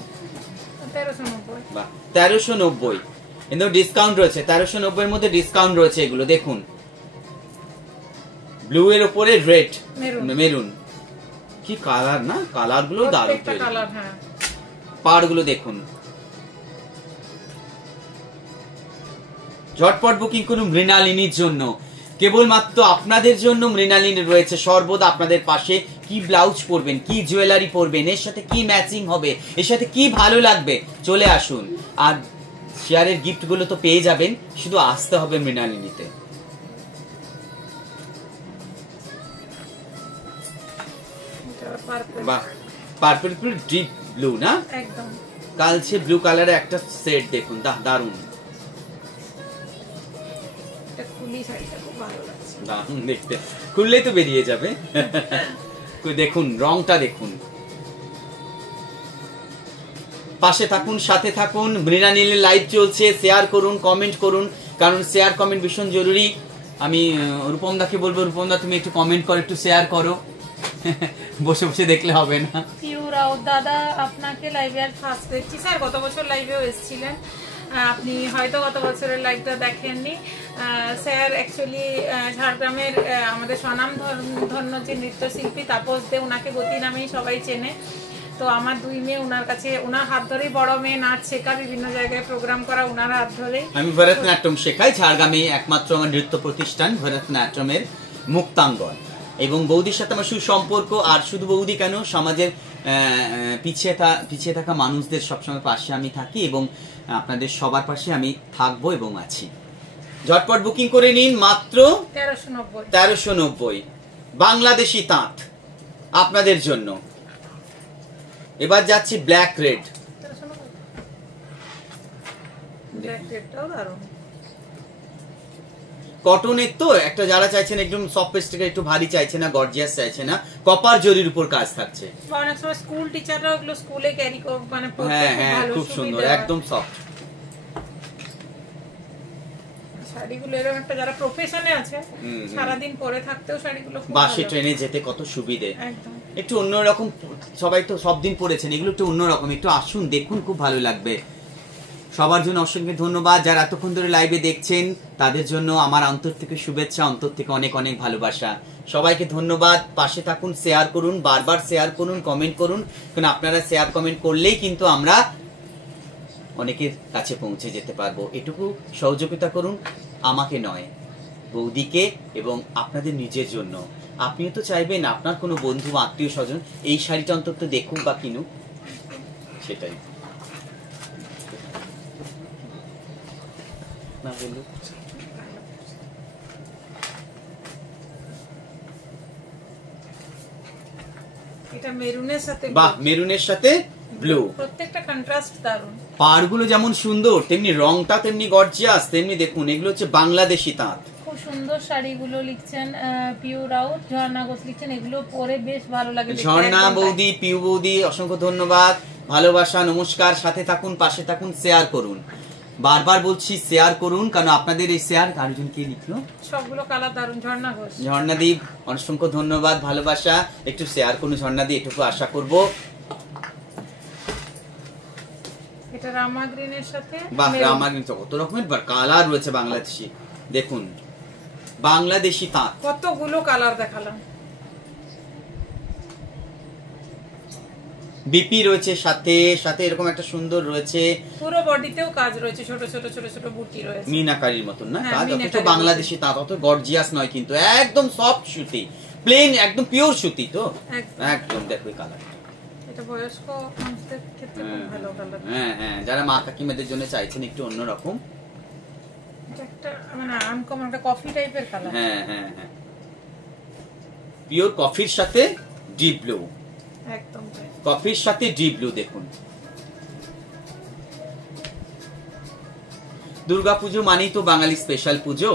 1390। বাহ, 1390 কিন্তু ডিসকাউন্ট রয়েছে, 1390 এর মধ্যে ডিসকাউন্ট রয়েছে। এগুলো দেখুন, ব্লু এর উপরে রেড, মেরুন, কি কালার, না? কালার গুলো দারুণ, পাড় গুলো দেখুন। ঝটপট বুকিং করুন মৃণালিনীর জন্য, কেবলমাত্র আপনাদের জন্য মৃণালিনী রয়েছে সর্বদা আপনাদের পাশে। কি ব্লাউজ পরবেন, কি জুয়েলারি পরবেন, এর সাথে কি ম্যাচিং হবে, এর সাথে কি ভালো লাগবে, চলে আসুন। আর শেয়ারের গিফট গুলো তো পেয়ে যাবেন, শুধু আসতে হবে মৃণালিনীতে। বাহ, পার্পল ডিপ ব্লু না, একদম কালচে ব্লু কালারের একটা সেট দেখুন, দারুন দারুন দেখতে, খুললেই তো বেরিয়ে যাবে। দেখুন রংটা দেখুন। পাশে থাকুন, সাথে থাকুন, মৃণালিনীর লাইভ চলছে, শেয়ার করুন, কমেন্ট করুন, কারণ শেয়ার কমেন্ট ভীষণ জরুরি। আমি রূপম দাকে বলবো, রূপম দা তুমি একটু কমেন্ট করো, একটু শেয়ার করো, বসে বসে দেখলে হবে না। পিউ রাউত দাদা আপনাকে লাইভে আর ফার্স্ট দেখছি। স্যার গত বছর লাইভেও এসেছিলেন, আপনি হয়তো গত বছরের লাইভটা দেখেননি। স্যার অ্যাকচুয়ালি ঝাড়গ্রামের আমাদের স্বনাম ধন্য যে নৃত্যশিল্পী তাপস দে, ওনাকে গতি নামেই সবাই চেনে। তো আমার দুই মেয়ে ওনার কাছে, ওনার হাত ধরেই বড় মেয়ে নাচ শেখা, বিভিন্ন জায়গায় প্রোগ্রাম করা ওনার হাত ধরেই। আমি ভরতনাট্যম শেখাই, ঝাড়গ্রামে একমাত্র আমার নৃত্য প্রতিষ্ঠান ভরতনাট্যমের মুক্তাঙ্গন। এবং বৌদির সাথে আমার সুসম্পর্ক। আর শুধু বৌদি কেন, সমাজের পিছিয়ে থাকা মানুষদের সবসময় পাশে আমি থাকি এবং আপনাদের সবার পাশে আমি থাকবো এবং আছি। ঝটপট বুকিং করে নিন, মাত্র 1390 বাংলাদেশি তাঁত আপনাদের জন্য। এবার যাচ্ছি ব্ল্যাক রেড। কটনের তো একটা, যারা চাইছেন একদম সফট পেস্টের, একটু ভারী চাইছে না, গর্জিয়াস চাইছে না, কপার জরির উপর কাজ থাকছে। অনেক সময় স্কুল টিচাররা ওগুলো স্কুলে ক্যারি করে, মানে হ্যাঁ হ্যাঁ, খুব সুন্দর, একদম সফট শাড়িগুলো। এরকম একটা যারা প্রফেশনে আছে, সারাদিন পরে থাকতেও শাড়িগুলো খুব ভালো। বাসে ট্রেনে যেতে কত সুবিধে, একদম একটু অন্যরকম। সবাই তো সব দিন পরেছেন, এগুলো একটু অন্যরকম, একটু আসুন দেখুন, খুব ভালো লাগবে। সবার জন্য অসংখ্য ধন্যবাদ। যারা এতক্ষণ ধরে লাইভে দেখছেন তাদের জন্য আমার অন্তর থেকে শুভেচ্ছা, অন্তর থেকে অনেক অনেক ভালোবাসা। সবাইকে ধন্যবাদ। পাশে থাকুন, শেয়ার করুন, বারবার শেয়ার করুন, কমেন্ট করুন, কারণ আপনারা শেয়ার কমেন্ট করলেই কিন্তু আমরা অনেকের কাছে পৌঁছে যেতে পারবো। এটুকু সহযোগিতা করুন, আমাকে নয়, বৌদিকে এবং আপনাদের নিজের জন্য। আপনিও তো চাইবেন আপনার কোনো বন্ধু আত্মীয় স্বজন এই শাড়িটা অন্তত দেখুক বা কিনুক, সেটাই না বলুন। এটা মেরুনের সাথে, বাহ, মেরুনের সাথে ব্লু, প্রত্যেকটা কন্ট্রাস্ট দারুণ। পাড়গুলো যেমন সুন্দর তেমনি রংটা তেমনি গর্জিয়াস, তেমনি দেখুন এগুলো হচ্ছে বাংলাদেশি তাঁত। খুব সুন্দর শাড়িগুলো লিখছেন পিউ রাউত, ঝর্ণা ঘোষ লিখছেন, এগুলো পরে বেশ ভালো লাগে। ঝর্ণা বৌদি, পিউ বৌদি, অসংখ্য ধন্যবাদ, ভালোবাসা, নমস্কার। সাথে থাকুন, পাশে থাকুন, শেয়ার করুন। বারবার বলছি শেয়ার করুন, কারণ আপনাদের এই শেয়ার আরেকজন কে লিখলো, সবগুলো কালার দারুণ। ঝর্ণা ঘোষ, ঝর্ণাদীপ, অসংখ্য ধন্যবাদ, ভালোবাসা। একটু শেয়ার করুন ঝর্ণাদীপ, এটুকু আশা করব। এটা রামা গ্রিনের সাথে, বাহ, রামা গ্রিন, কত রকমের কালার রয়েছে বাংলাদেশি। দেখুন বাংলাদেশি তাঁত, কতগুলো কালার দেখালাম। বিপি রয়েছে সাথে, সাথে এরকম একটা সুন্দর রয়েছে, পুরো বডিতেও কাজ রয়েছে, ছোট ছোট ছোট ছোট বুটি রয়েছে, মিনাকারির মতন না হ্যাঁ, কাজ, অথচ মিনাকারি বাংলাদেশি তাঁত, অত গর্জিয়াস নয় কিন্তু, একদম সফট সুতি, প্লেন, একদম পিওর সুতি তো, একদম। দেখো এই কালার, এটা বয়স্ক মানুষদের ক্ষেত্রে খুব ভালো কালার। হ্যাঁ হ্যাঁ, যারা মা কাকিমাদের জন্য চাইছেন একটু অন্যরকম, এটা একটা মানে আনকমন একটা কফি টাইপের কালার। হ্যাঁ হ্যাঁ হ্যাঁ, পিওর কফির সাথে ডিপ ব্লু, একদম কফির সাথে ডিপ ব্লু। দেখুন দুর্গাপুজো মানেই তো বাঙালি স্পেশাল পুজো,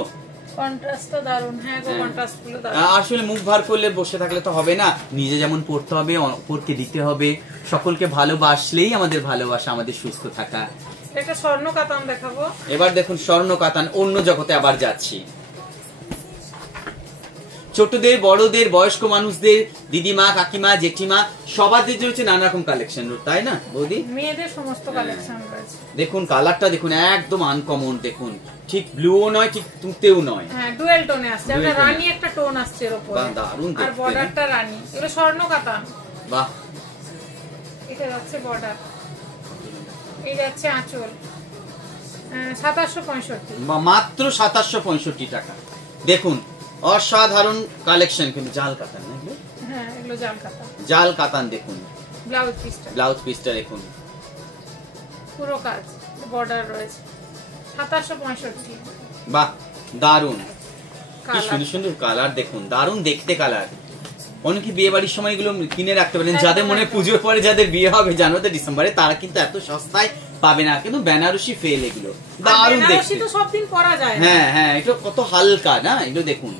কন্ট্রাস্ট তো দারুণ। হ্যাঁ গো, কন্ট্রাস্ট গুলো দারুণ। আসলে মুখ ভার করলে বসে থাকলে তো হবে না, নিজে যেমন পড়তে হবে, অপরকে দিতে হবে, সকলকে ভালোবাসলেই আমাদের ভালোবাসা, আমাদের সুস্থ থাকা। একটা স্বর্ণ কাতান দেখাবো। এবার দেখুন স্বর্ণ কাতান, অন্য জগতে আবার যাচ্ছি। ছোটদের, বড়দের, বয়স্ক মানুষদের, দিদিমা, কাকিমা, জেঠিমা, সবাদের জন্য নানা রকম কালেকশন, তাই না বৌদি? মেয়েদের সমস্ত কালেকশন রয়েছে। দেখুন কালারটা দেখুন, একদম আনকমন। দেখুন ঠিক ব্লুও নয়, ঠিক তুতেও নয়, হ্যাঁ ডুয়েল টোনে আসছে। একটা রানী একটা টোন আসছে এর উপরে, দারুণ দেখতে, আর বর্ডারটা রানী। এগুলো স্বর্ণ কাতান। বাহ, এটা যাচ্ছে বর্ডার, এই যাচ্ছে আঁচল। 2765, মাত্র 2765 টাকা। দেখুন অসাধারণ কালেকশন, কিন্তু জাল কাতান না, হ্যাঁ এগুলো এগুলো জাল কাতান। জাল কাতান দেখুন, ব্লাউজ পিসটা দেখুন, পুরো কাজ, বর্ডার রয়েছে। 2765। বাহ দারুন, কি সুন্দর সুন্দর কালার দেখুন, দারুন দেখতে কালার। অনেকে বিয়ে বাড়ির সময় এগুলো কিনে রাখতে পারেন, যাদের মনে পুজোর পরে যাদের বিয়ে হবে জানুয়ারি ডিসেম্বরে, তারা কিন্তু এত সস্তায় পাবে না, কিন্তু বেনারসি ফেল এগুলো, দারুন দেখতে। বেনারসি তো সব দিন পরা যায়। হ্যাঁ হ্যাঁ, এটা কত হালকা না, এগুলো দেখুন,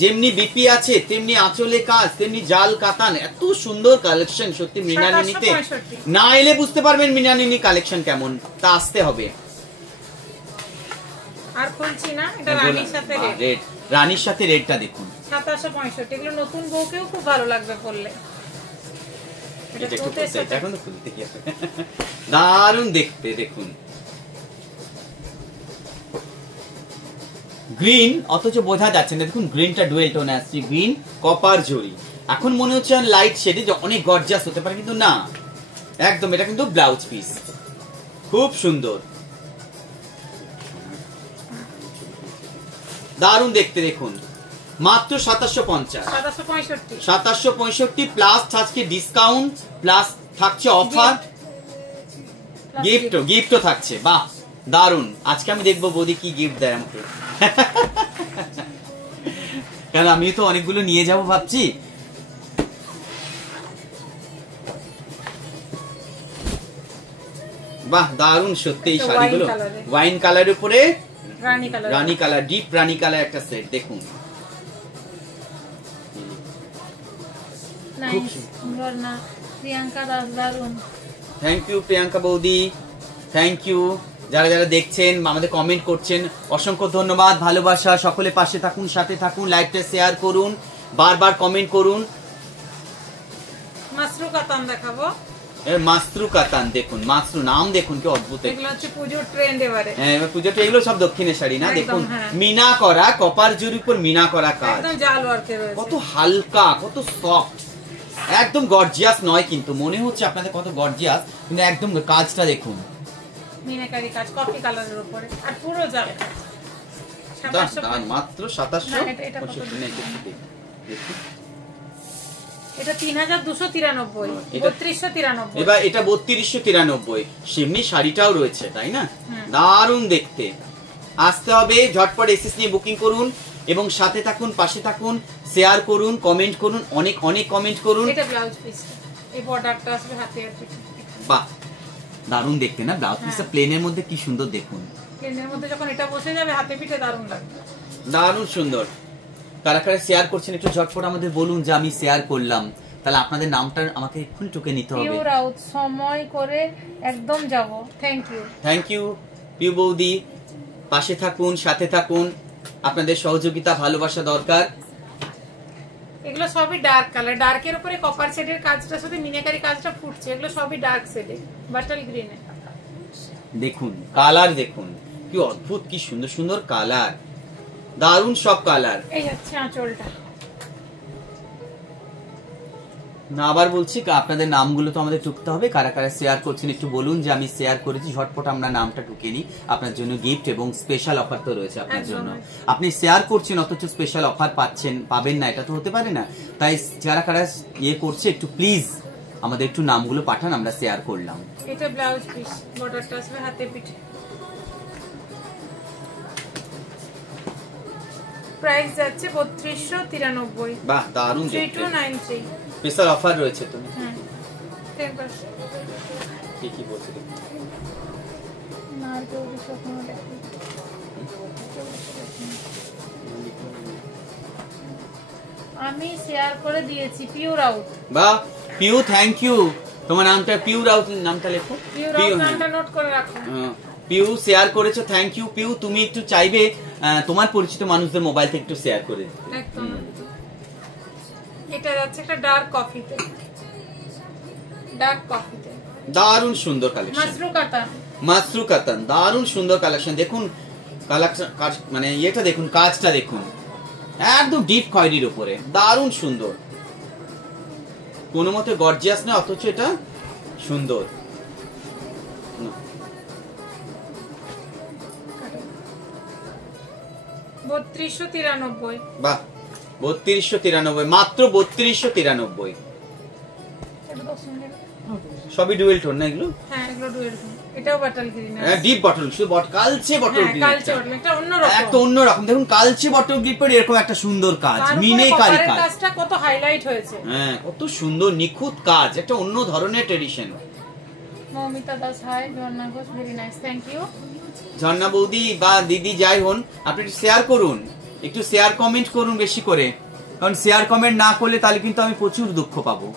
যেমনি বিপি আছে তেমনি আঁচলে কাজ, তেমনি জাল কাতান, এত সুন্দর কালেকশন। সত্যি মৃণালিনীতে না এলে বুঝতে পারবেন মৃণালিনী কালেকশন কেমন, তা আসতে হবে। আর খুলছি না, এটা রানীর সাথে রেড, রানীর সাথে রেডটা দেখুন, 2765। এগুলো নতুন বউকেও খুব ভালো লাগবে পরলে। দারুন দেখতে দেখুন, গ্রিন অথচ বোঝা যাচ্ছে না, দেখুন গ্রিনটা ডুয়েল টোন আসছে, গ্রিন কপার জরি। এখন মনে হচ্ছে লাইট শেডে অনেক গর্জিয়াস হতে পারে, কিন্তু না, একদম এটা কিন্তু ব্লাউজ পিস, খুব সুন্দর, দারুন দেখতে দেখুন। মাত্র 2750, 2765 প্লাস আজকে ডিসকাউন্ট, প্লাস থাকছে অফার, গিফটও থাকছে। বাহ দারুন, আজকে আমি দেখবো বৌদি কি গিফট দেয় আমাকে, কারণ আমি তো অনেকগুলো নিয়ে যাব ভাবছি। বাহ দারুন সত্যি, এই শাড়িগুলো ওয়াইন কালারের উপরে রানী কালার, ডিপ রানী কালার একটা সেট দেখুন, থ্যাংক ইউ প্রিয়াঙ্কা বৌদি, থ্যাংক ইউ। যারা যারা দেখছেন, আমাদের কমেন্ট করছেন, অসংখ্য ধন্যবাদ, ভালোবাসা, সকলে পাশে থাকুন, সাথে থাকুন, লাইভটা শেয়ার করুন, বারবার কমেন্ট করুন। মাসরু কাতান দেখাবো, মাসরু কাতান দেখুন, মাসরু নাম দেখুন কি অদ্ভুত, এগুলো হচ্ছে পুজোর ট্রেন্ড এবারে। হ্যাঁ পুজোর, এগুলো সব দক্ষিণের শাড়ি না, দেখুন মিনা করা, কপার জরির উপর মিনা করা কাজ, একদম জাল ওয়ার্কে রয়েছে, কত হালকা, কত সফট, একদম গর্জিয়াস নয় কিন্তু, মনে হচ্ছে আপনাদের কত গর্জিয়াস, কিন্তু একদম কাজটা দেখুন, মিনাকারি কাজ, কফি কালারের উপরে, আর পুরো জাল কাজ। মাত্র 2765। এটা 3293, 3293। এবার এটা 3293, সেমনি শাড়িটাও রয়েছে তাই না, দারুন দেখতে। আসতে হবে, ঝটপট এসএস নিয়ে বুকিং করুন, এবং সাথে থাকুন, পাশে থাকুন, শেয়ার করুন, কমেন্ট করুন, অনেক অনেক কমেন্ট করুন। এটা ব্লাউজ পিস, এই বর্ডারটা আসবে হাতে আর পিঠে, বাহ দারুন দেখতে না, ব্লাউজ পিসটা প্লেনের মধ্যে কি সুন্দর দেখুন, প্লেনের মধ্যে যখন এটা বসে যাবে হাতে পিঠে দারুন লাগবে, দারুন সুন্দর। কারা কারা শেয়ার করছেন একটু ঝটপট আমাদের বলুন যে আমি শেয়ার করলাম, তাহলে আপনাদের নামটা আমাকে এক্ষুনি টুকে নিতে হবে। পিউ রাউত, সময় করে একদম যাব। থ্যাংক ইউ পিউ বৌদি, পাশে থাকুন, সাথে থাকুন, আপনাদের সহযোগিতা ভালোবাসা দরকার। এগুলো সবই ডার্ক কালার, ডার্কের উপরে কপার শেডের কাজটা, সাথে মিনাকারি কাজটা ফুটছে, এগুলো সবই ডার্ক শেডে, বাটাল গ্রিনে। দেখুন কালার দেখুন কি অদ্ভুত, কি সুন্দর সুন্দর কালার, দারুন সব কালার। এই হচ্ছে আঁচলটা। না আবার বলছি, আপনাদের নামগুলো তো আমাদের টুকতে হবে, কারা কারা শেয়ার করছেন একটু বলুন যে আমি শেয়ার করেছি, ঝটপট আমরা নামটা টুকে নিই, আপনার জন্য গিফট এবং স্পেশাল অফার তো রয়েছে আপনার জন্য। আপনি শেয়ার করছেন অথচ স্পেশাল অফার পাবেন না, এটা তো হতে পারে না। তাই যারা কারা ইয়ে করছে একটু প্লিজ আমাদের একটু নামগুলো পাঠান, আমরা শেয়ার করলাম। এটা ব্লাউজ পিস, বর্ডারটা আসবে হাতে পিঠে, প্রাইস যাচ্ছে 3293। বাহ দারুন দেখতে, 3293 স্পেশাল অফার রয়েছে। তুমি 10% কি বলছো না, তো স্বপ্ন দেখি আমি শেয়ার করে দিয়েছি। পিউ রাউত, বাহ পিউ, থ্যাংক ইউ। তোমার নামটা পিউ রাউত, নামটা লেখো, পিউ রাউত নামটা নোট করে রাখো। পিউ শেয়ার করেছো, থ্যাংক ইউ পিউ। তুমি একটু চাইবে তোমার পরিচিত মানুষদের মোবাইল থেকে একটু শেয়ার করে দিতে। একদম। এটা যাচ্ছে একটা ডার্ক কফিতে, দারুন সুন্দর কালেকশন। মাসরু কাতান, দারুন সুন্দর কালেকশন। দেখুন কালেকশন, মানে এটা দেখুন, কাজটা দেখুন, একদম ডিপ খয়েরির উপরে, দারুন সুন্দর, কোনো মতে গর্জিয়াস না, অথচ এটা সুন্দর। 3293। বাহ 3293, মাত্র 3293। এটা 10 মিনিট। সবই ডুয়েল টোন না এগুলো? হ্যাঁ এগুলো ডুয়েল টোন। এটাও বটল গ্রিন আছে। হ্যাঁ ডিপ বটল, শুধু কালচে বটল হ্যাঁ গ্রিন। কালচে বটল, এটা অন্যরকম। একটা অন্যরকম দেখুন, কালচে বটল গ্রিপের এরকম একটা সুন্দর কাজ, মিনেকারি কাজ। কাজটা কত হাইলাইট হয়েছে। হ্যাঁ কত সুন্দর নিখুঁত কাজ, একটা অন্য ধরনের tradition. Moumita Das, hi Jharna Ghosh, very nice, thank you. Jharna বৌদি বা দিদি যাই হন, আপনি একটু শেয়ার করুন, একটু শেয়ার কমেন্ট করুন বেশি করে, কারণ শেয়ার কমেন্ট না করলে তাহলে কিন্তু আমি প্রচুর দুঃখ পাবো।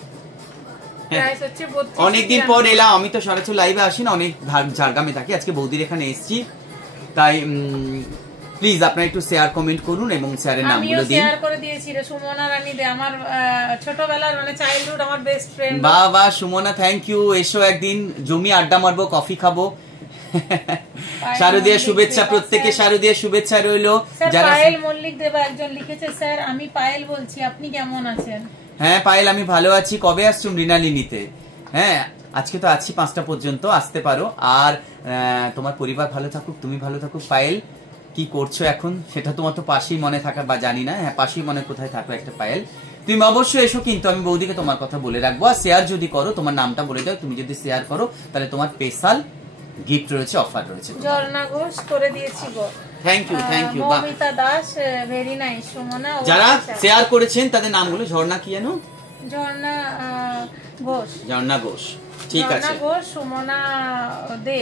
প্রাইস হচ্ছে 32। অনেকদিন পর এলাম, আমি তো সরাসরি লাইভে আসি না, অনেক ঝাড়গ্রামে থাকি, আজকে বৌদির এখানে এসেছি, তাই প্লিজ আপনারা একটু শেয়ার কমেন্ট করুন এবং শেয়ারের নামগুলো দিন। আমিও শেয়ার করে দিয়েছি রে সুমনা রানী দে, আমার ছোটবেলার মানে চাইল্ডহুড, আমার বেস্ট ফ্রেন্ড। বাহ বাহ সুমনা, থ্যাংক ইউ। এসো একদিন জমি আড্ডা মারবো, কফি খাবো। শারদীয় শুভেচ্ছা প্রত্যেকে, শারদীয় শুভেচ্ছা রইলো। যারা পায়েল মল্লিক দেবা একজন লিখেছে, স্যার আমি পায়েল বলছি, আপনি কেমন আছেন? হ্যাঁ পায়েল, আমি ভালো আছি। কবে আসছো মৃণালিনীতে? হ্যাঁ আজকে তো আছি 5টা পর্যন্ত, আসতে পারো। আর তোমার পরিবার ভালো থাকুক, তুমি ভালো থাকুক। পায়েল কি করছো এখন সেটা তোমার তো পাশেই মনে থাকা বা জানি না, হ্যাঁ পাশেই মনে কোথায় থাকো একটা পায়েল, তুমি অবশ্যই এসো, কিন্তু আমি বৌদিকে তোমার কথা বলে রাখবো। আর শেয়ার যদি করো, তোমার নামটা বলে দাও, তুমি যদি শেয়ার করো তাহলে তোমার স্পেশাল গিফট রয়েছে, অফার রয়েছে। ঝর্ণা ঘোষ করে দিয়েছি গো, thank you thank you. Moumita Das, very nice. Sumana, যারা শেয়ার করেছেন তাদের নামগুলো, ঝর্ণা কি জানো? ঝর্ণা ঘোষ, ঝর্ণা ঘোষ, ঠিক আছে। ঝর্ণা ঘোষ, সুমনা দে,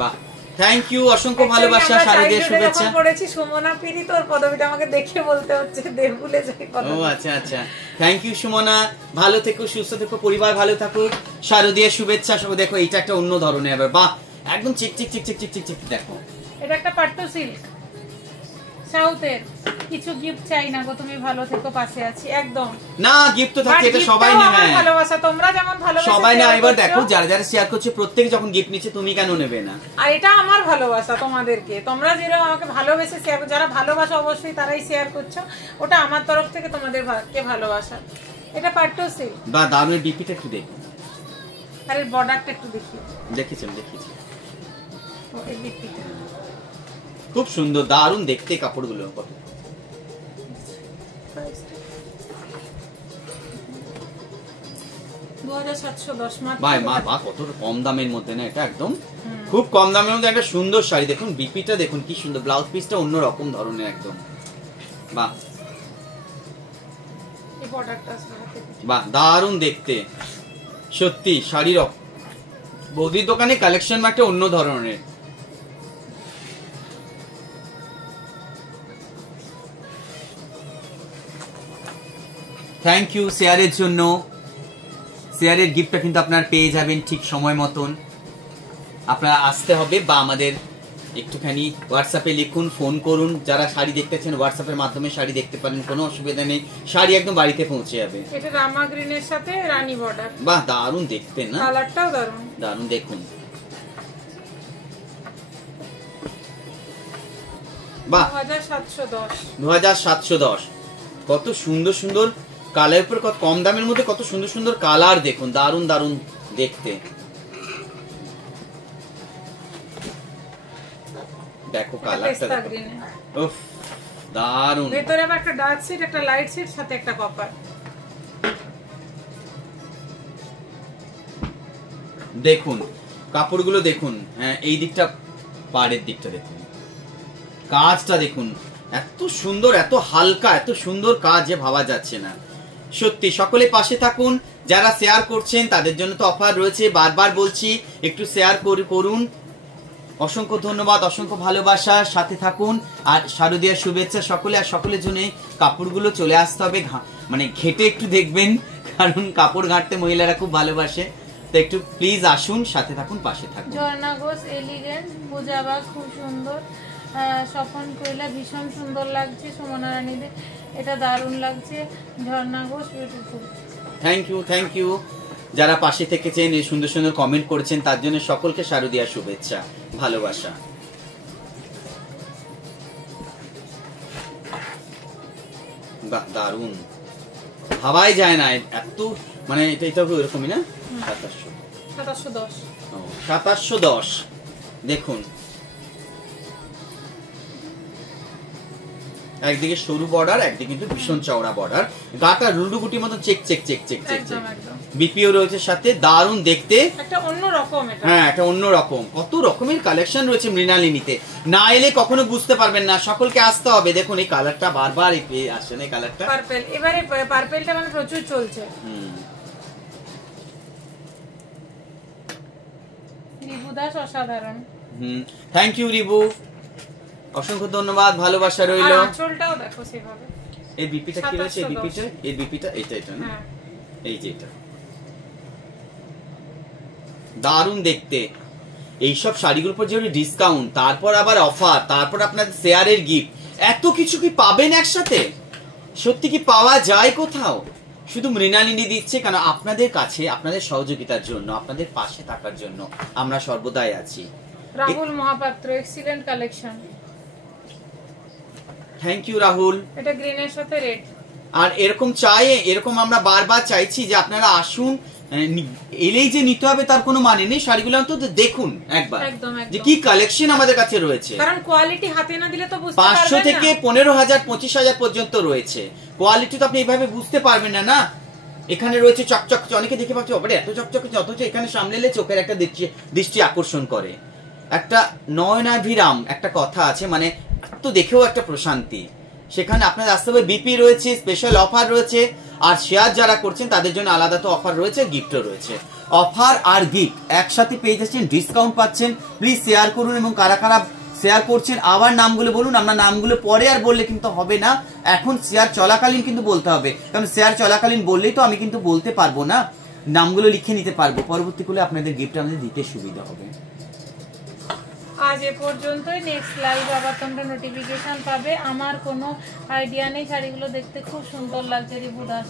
বাহ থ্যাংক ইউ, অসংখ্য ভালোবাসা, শারদীয় শুভেচ্ছা। পড়েছি সুমনা পিরি, তোর পদবিটা আমাকে দেখে বলতে হচ্ছে, দেব ভুলে যাই পদবি। ও আচ্ছা আচ্ছা, থ্যাংক ইউ সুমনা, ভালো থেকো, সুস্থ থেকো, পরিবার ভালো থাকুক, শারদীয় শুভেচ্ছা। সব দেখো এইটা একটা অন্য ধরনের, আবার বাহ একদম চিক চিক চিক চিক চিক চিক চিক, দেখো এটা একটা পাট্টু সিল্ক সাউথের। কিছু গিফট চাই না গো, তুমি ভালো থেকো, পাশে আছি একদম। না গিফট তো থাকে, এটা সবাই নেবে, ভালোবাসা তোমরা যেমন ভালোবাসা সবাই না। এবার দেখো যারা যারা শেয়ার করছে প্রত্যেকে যখন গিফট নিচ্ছে, তুমি কেন নেবে না? আর এটা আমার ভালোবাসা তোমাদেরকে, তোমরা যেরকম আমাকে ভালোবেসে শেয়ার করছো, যারা ভালোবাসা অবশ্যই তারাই শেয়ার করছো, ওটা আমার তরফ থেকে তোমাদেরকে ভালোবাসা। এটা পাট্টু সিল্ক। বা দামের বিপিটা একটু দেখো, আরে বর্ডারটা একটু দেখি। দেখেছি দেখেছি, ও এই বিপিটা খুব সুন্দর, দারুণ দেখতে কাপড়গুলো। কত 2710 মাত্র। ভাই মা বা কত কম দামের মধ্যে না, এটা একদম খুব কম দামের মধ্যে একটা সুন্দর শাড়ি। দেখুন বিপিটা দেখুন কি সুন্দর, ব্লাউজ পিসটা অন্য রকম ধরনের একদম, বাহ এই বর্ডারটা আছে হাতে, বাহ দারুণ দেখতে সত্যি। শাড়ির বৌদির দোকানে কালেকশন একটা অন্য ধরনের। থ্যাংক ইউ শেয়ারের জন্য। শেয়ারের গিফটটা কিন্তু আপনারা পেয়ে যাবেন ঠিক সময় মতন। আপনারা আসতে হবে বা আমাদের একটুখানি হোয়াটসঅ্যাপে লিখুন, ফোন করুন। যারা শাড়ি দেখতেছেন হোয়াটসঅ্যাপের মাধ্যমে শাড়ি দেখতে পারেন, কোনো অসুবিধা নেই, শাড়ি একদম বাড়িতে পৌঁছে যাবে। এটা রামা গ্রিনের সাথে রানী বর্ডার, বাহ দারুণ দেখতে না, কালারটাও দারুণ দারুণ। দেখুন বাহ 2710 কত সুন্দর সুন্দর কালার উপর, কত কম দামের মধ্যে কত সুন্দর সুন্দর কালার দেখুন, দারুণ দারুণ দেখতে। দেখো কালারটা দেখো, উফ দারুণ। ভেতরে আবার একটা ডার্ক শেড, একটা লাইট শেড, সাথে একটা কপার। দেখুন কাপড়গুলো দেখুন, হ্যাঁ এই দিকটা পাড়ের দিকটা দেখুন, কাজটা দেখুন এত সুন্দর, এত হালকা, এত সুন্দর কাজ যে ভাবা যাচ্ছে না। সত্যি সকলে পাশে থাকুন, যারা শেয়ার করছেন তাদের জন্য তো অফার রয়েছে, বারবার বলছি একটু শেয়ার করুন। অসংখ্য ধন্যবাদ, অসংখ্য ভালোবাসা, সাথে থাকুন। আর শারদীয় শুভেচ্ছা সকলে। আর সকলের জন্য কাপড়গুলো চলে আসতে হবে, মানে ঘেটে একটু দেখবেন, কারণ কাপড় ঘাঁটতে মহিলারা খুব ভালোবাসে। তো একটু প্লিজ আসুন, সাথে থাকুন, পাশে থাকুন। ঝর্ণা ঘোষ এলিগেন্ট, পূজাবাগ খুব সুন্দর, স্বপন কইলা ভীষণ সুন্দর লাগছে, সুমনা রানীদের এটা দারুণ লাগছে, Jharna Ghosh beautiful. Thank you thank you. যারা পাশে থেকেছেন, এই সুন্দর সুন্দর কমেন্ট করেছেন, তার জন্য সকলকে শারদীয় শুভেচ্ছা, ভালোবাসা। বাহ দারুণ, ভাবাই যায় না এত, মানে এটা এরকমই না। 2710 দেখুন একদিকে সরু বর্ডার, একদিকে কিন্তু ভীষণ চওড়া বর্ডার, গাটা রুলুগুটির মতো check check check check check check. BPO রয়েছে সাথে, দারুণ দেখতে, একটা অন্য রকম এটা। হ্যাঁ একটা অন্য রকম, কত রকমের কালেকশন রয়েছে মৃণালিনীতে, না এলে কখনো বুঝতে পারবেন না, সকলকে আসতে হবে। দেখুন এই কালারটা বারবার আসছে না, এই কালারটা পার্পল, এবারে পার্পলটা মানে প্রচুর চলছে। রিবু দাস অসাধারণ। থ্যাংক ইউ রিবু, অসংখ্য ধন্যবাদ, ভালোবাসা রইল। আঁচলটাও দেখো সেভাবে। এই বিপিটা কি রয়েছে, এই বিপিটা এটা না, এই যে এটা দারুণ দেখতে। এইসব শাড়িগুলোর উপর যেগুলো ডিসকাউন্ট, তারপর আবার অফার, তারপর আপনাদের শেয়ারের গিফট, এত কিছু কি পাবেন একসাথে? সত্যি কি পাওয়া যায় কোথাও? শুধু মৃণালিনী দিচ্ছে কেন? আপনাদের কাছে, আপনাদের সহযোগিতার জন্য, আপনাদের পাশে থাকার জন্য আমরা সর্বদাই আছি। Rahul Mahapatra, excellent collection. Thank you Rahul. এটা গ্রিনের সাথে রেড। আর এরকম এরকম আমরা বারবার চাইছি যে আপনারা আসুন, এলেই যে নিতে হবে তার কোনো মানে নেই, শাড়িগুলো অন্তত দেখুন একবার যে কি কালেকশন আমাদের কাছে রয়েছে, কারণ কোয়ালিটি হাতে না দিলে তো বুঝতে পারবেন না। 500 থেকে 15,000 25,000 পর্যন্ত রয়েছে, কোয়ালিটি তো আপনি এইভাবে বুঝতে পারবেন না। না এখানে রয়েছে চকচক, অনেকে দেখে পাচ্ছে ওপরে এত চকচক, অথচ এখানে সামনে এলে চোখের একটা দৃষ্টি আকর্ষণ করে, একটা নয়নাভিরাম একটা কথা আছে, মানে তো দেখেও একটা প্রশান্তি। সেখানে আপনার আসতে হবে, বিপি রয়েছে, স্পেশাল অফার রয়েছে, আর শেয়ার যারা করছেন তাদের জন্য আলাদা তো অফার রয়েছে, গিফটও রয়েছে। অফার আর গিফট একসাথে পেয়ে যাচ্ছেন, ডিসকাউন্ট পাচ্ছেন। প্লিজ শেয়ার করুন, এবং কারা কারা শেয়ার করছেন আবার নামগুলো বলুন। আমরা নামগুলো পরে আর বললে কিন্তু হবে না, এখন শেয়ার চলাকালীন কিন্তু বলতে হবে, কারণ শেয়ার চলাকালীন বললেই তো আমি কিন্তু বলতে পারবো না, নামগুলো লিখে নিতে পারবো, পরবর্তীকালে আপনাদের গিফট আমাদের দিতে সুবিধা হবে। আজ এ পর্যন্তই, নেক্সট লাইভ আবার তোমরা নোটিফিকেশন পাবে। আমার কোনো আইডিয়া নেই, শাড়িগুলো দেখতে খুব সুন্দর লাগছে। রিবু Das,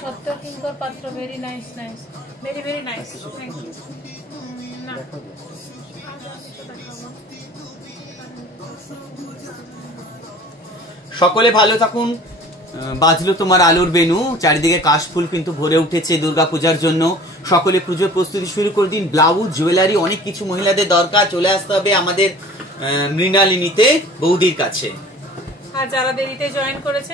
Satya Kinkar Patra, very nice, very very nice, thank you. সকলে ভালো থাকুন। বাজলো তোমার আলোর বেনু, চারিদিকে কাশফুল কিন্তু ভরে উঠেছে দুর্গাপূজার জন্য। সকলে পুজোর প্রস্তুতি শুরু করে দিন। ব্লাউজ, জুয়েলারি, অনেক কিছু মহিলাদের দরকার, চলে আসতে হবে আমাদের মৃণালিনীতে বৌদির কাছে। আর যারা দেরিতে জয়েন করেছেন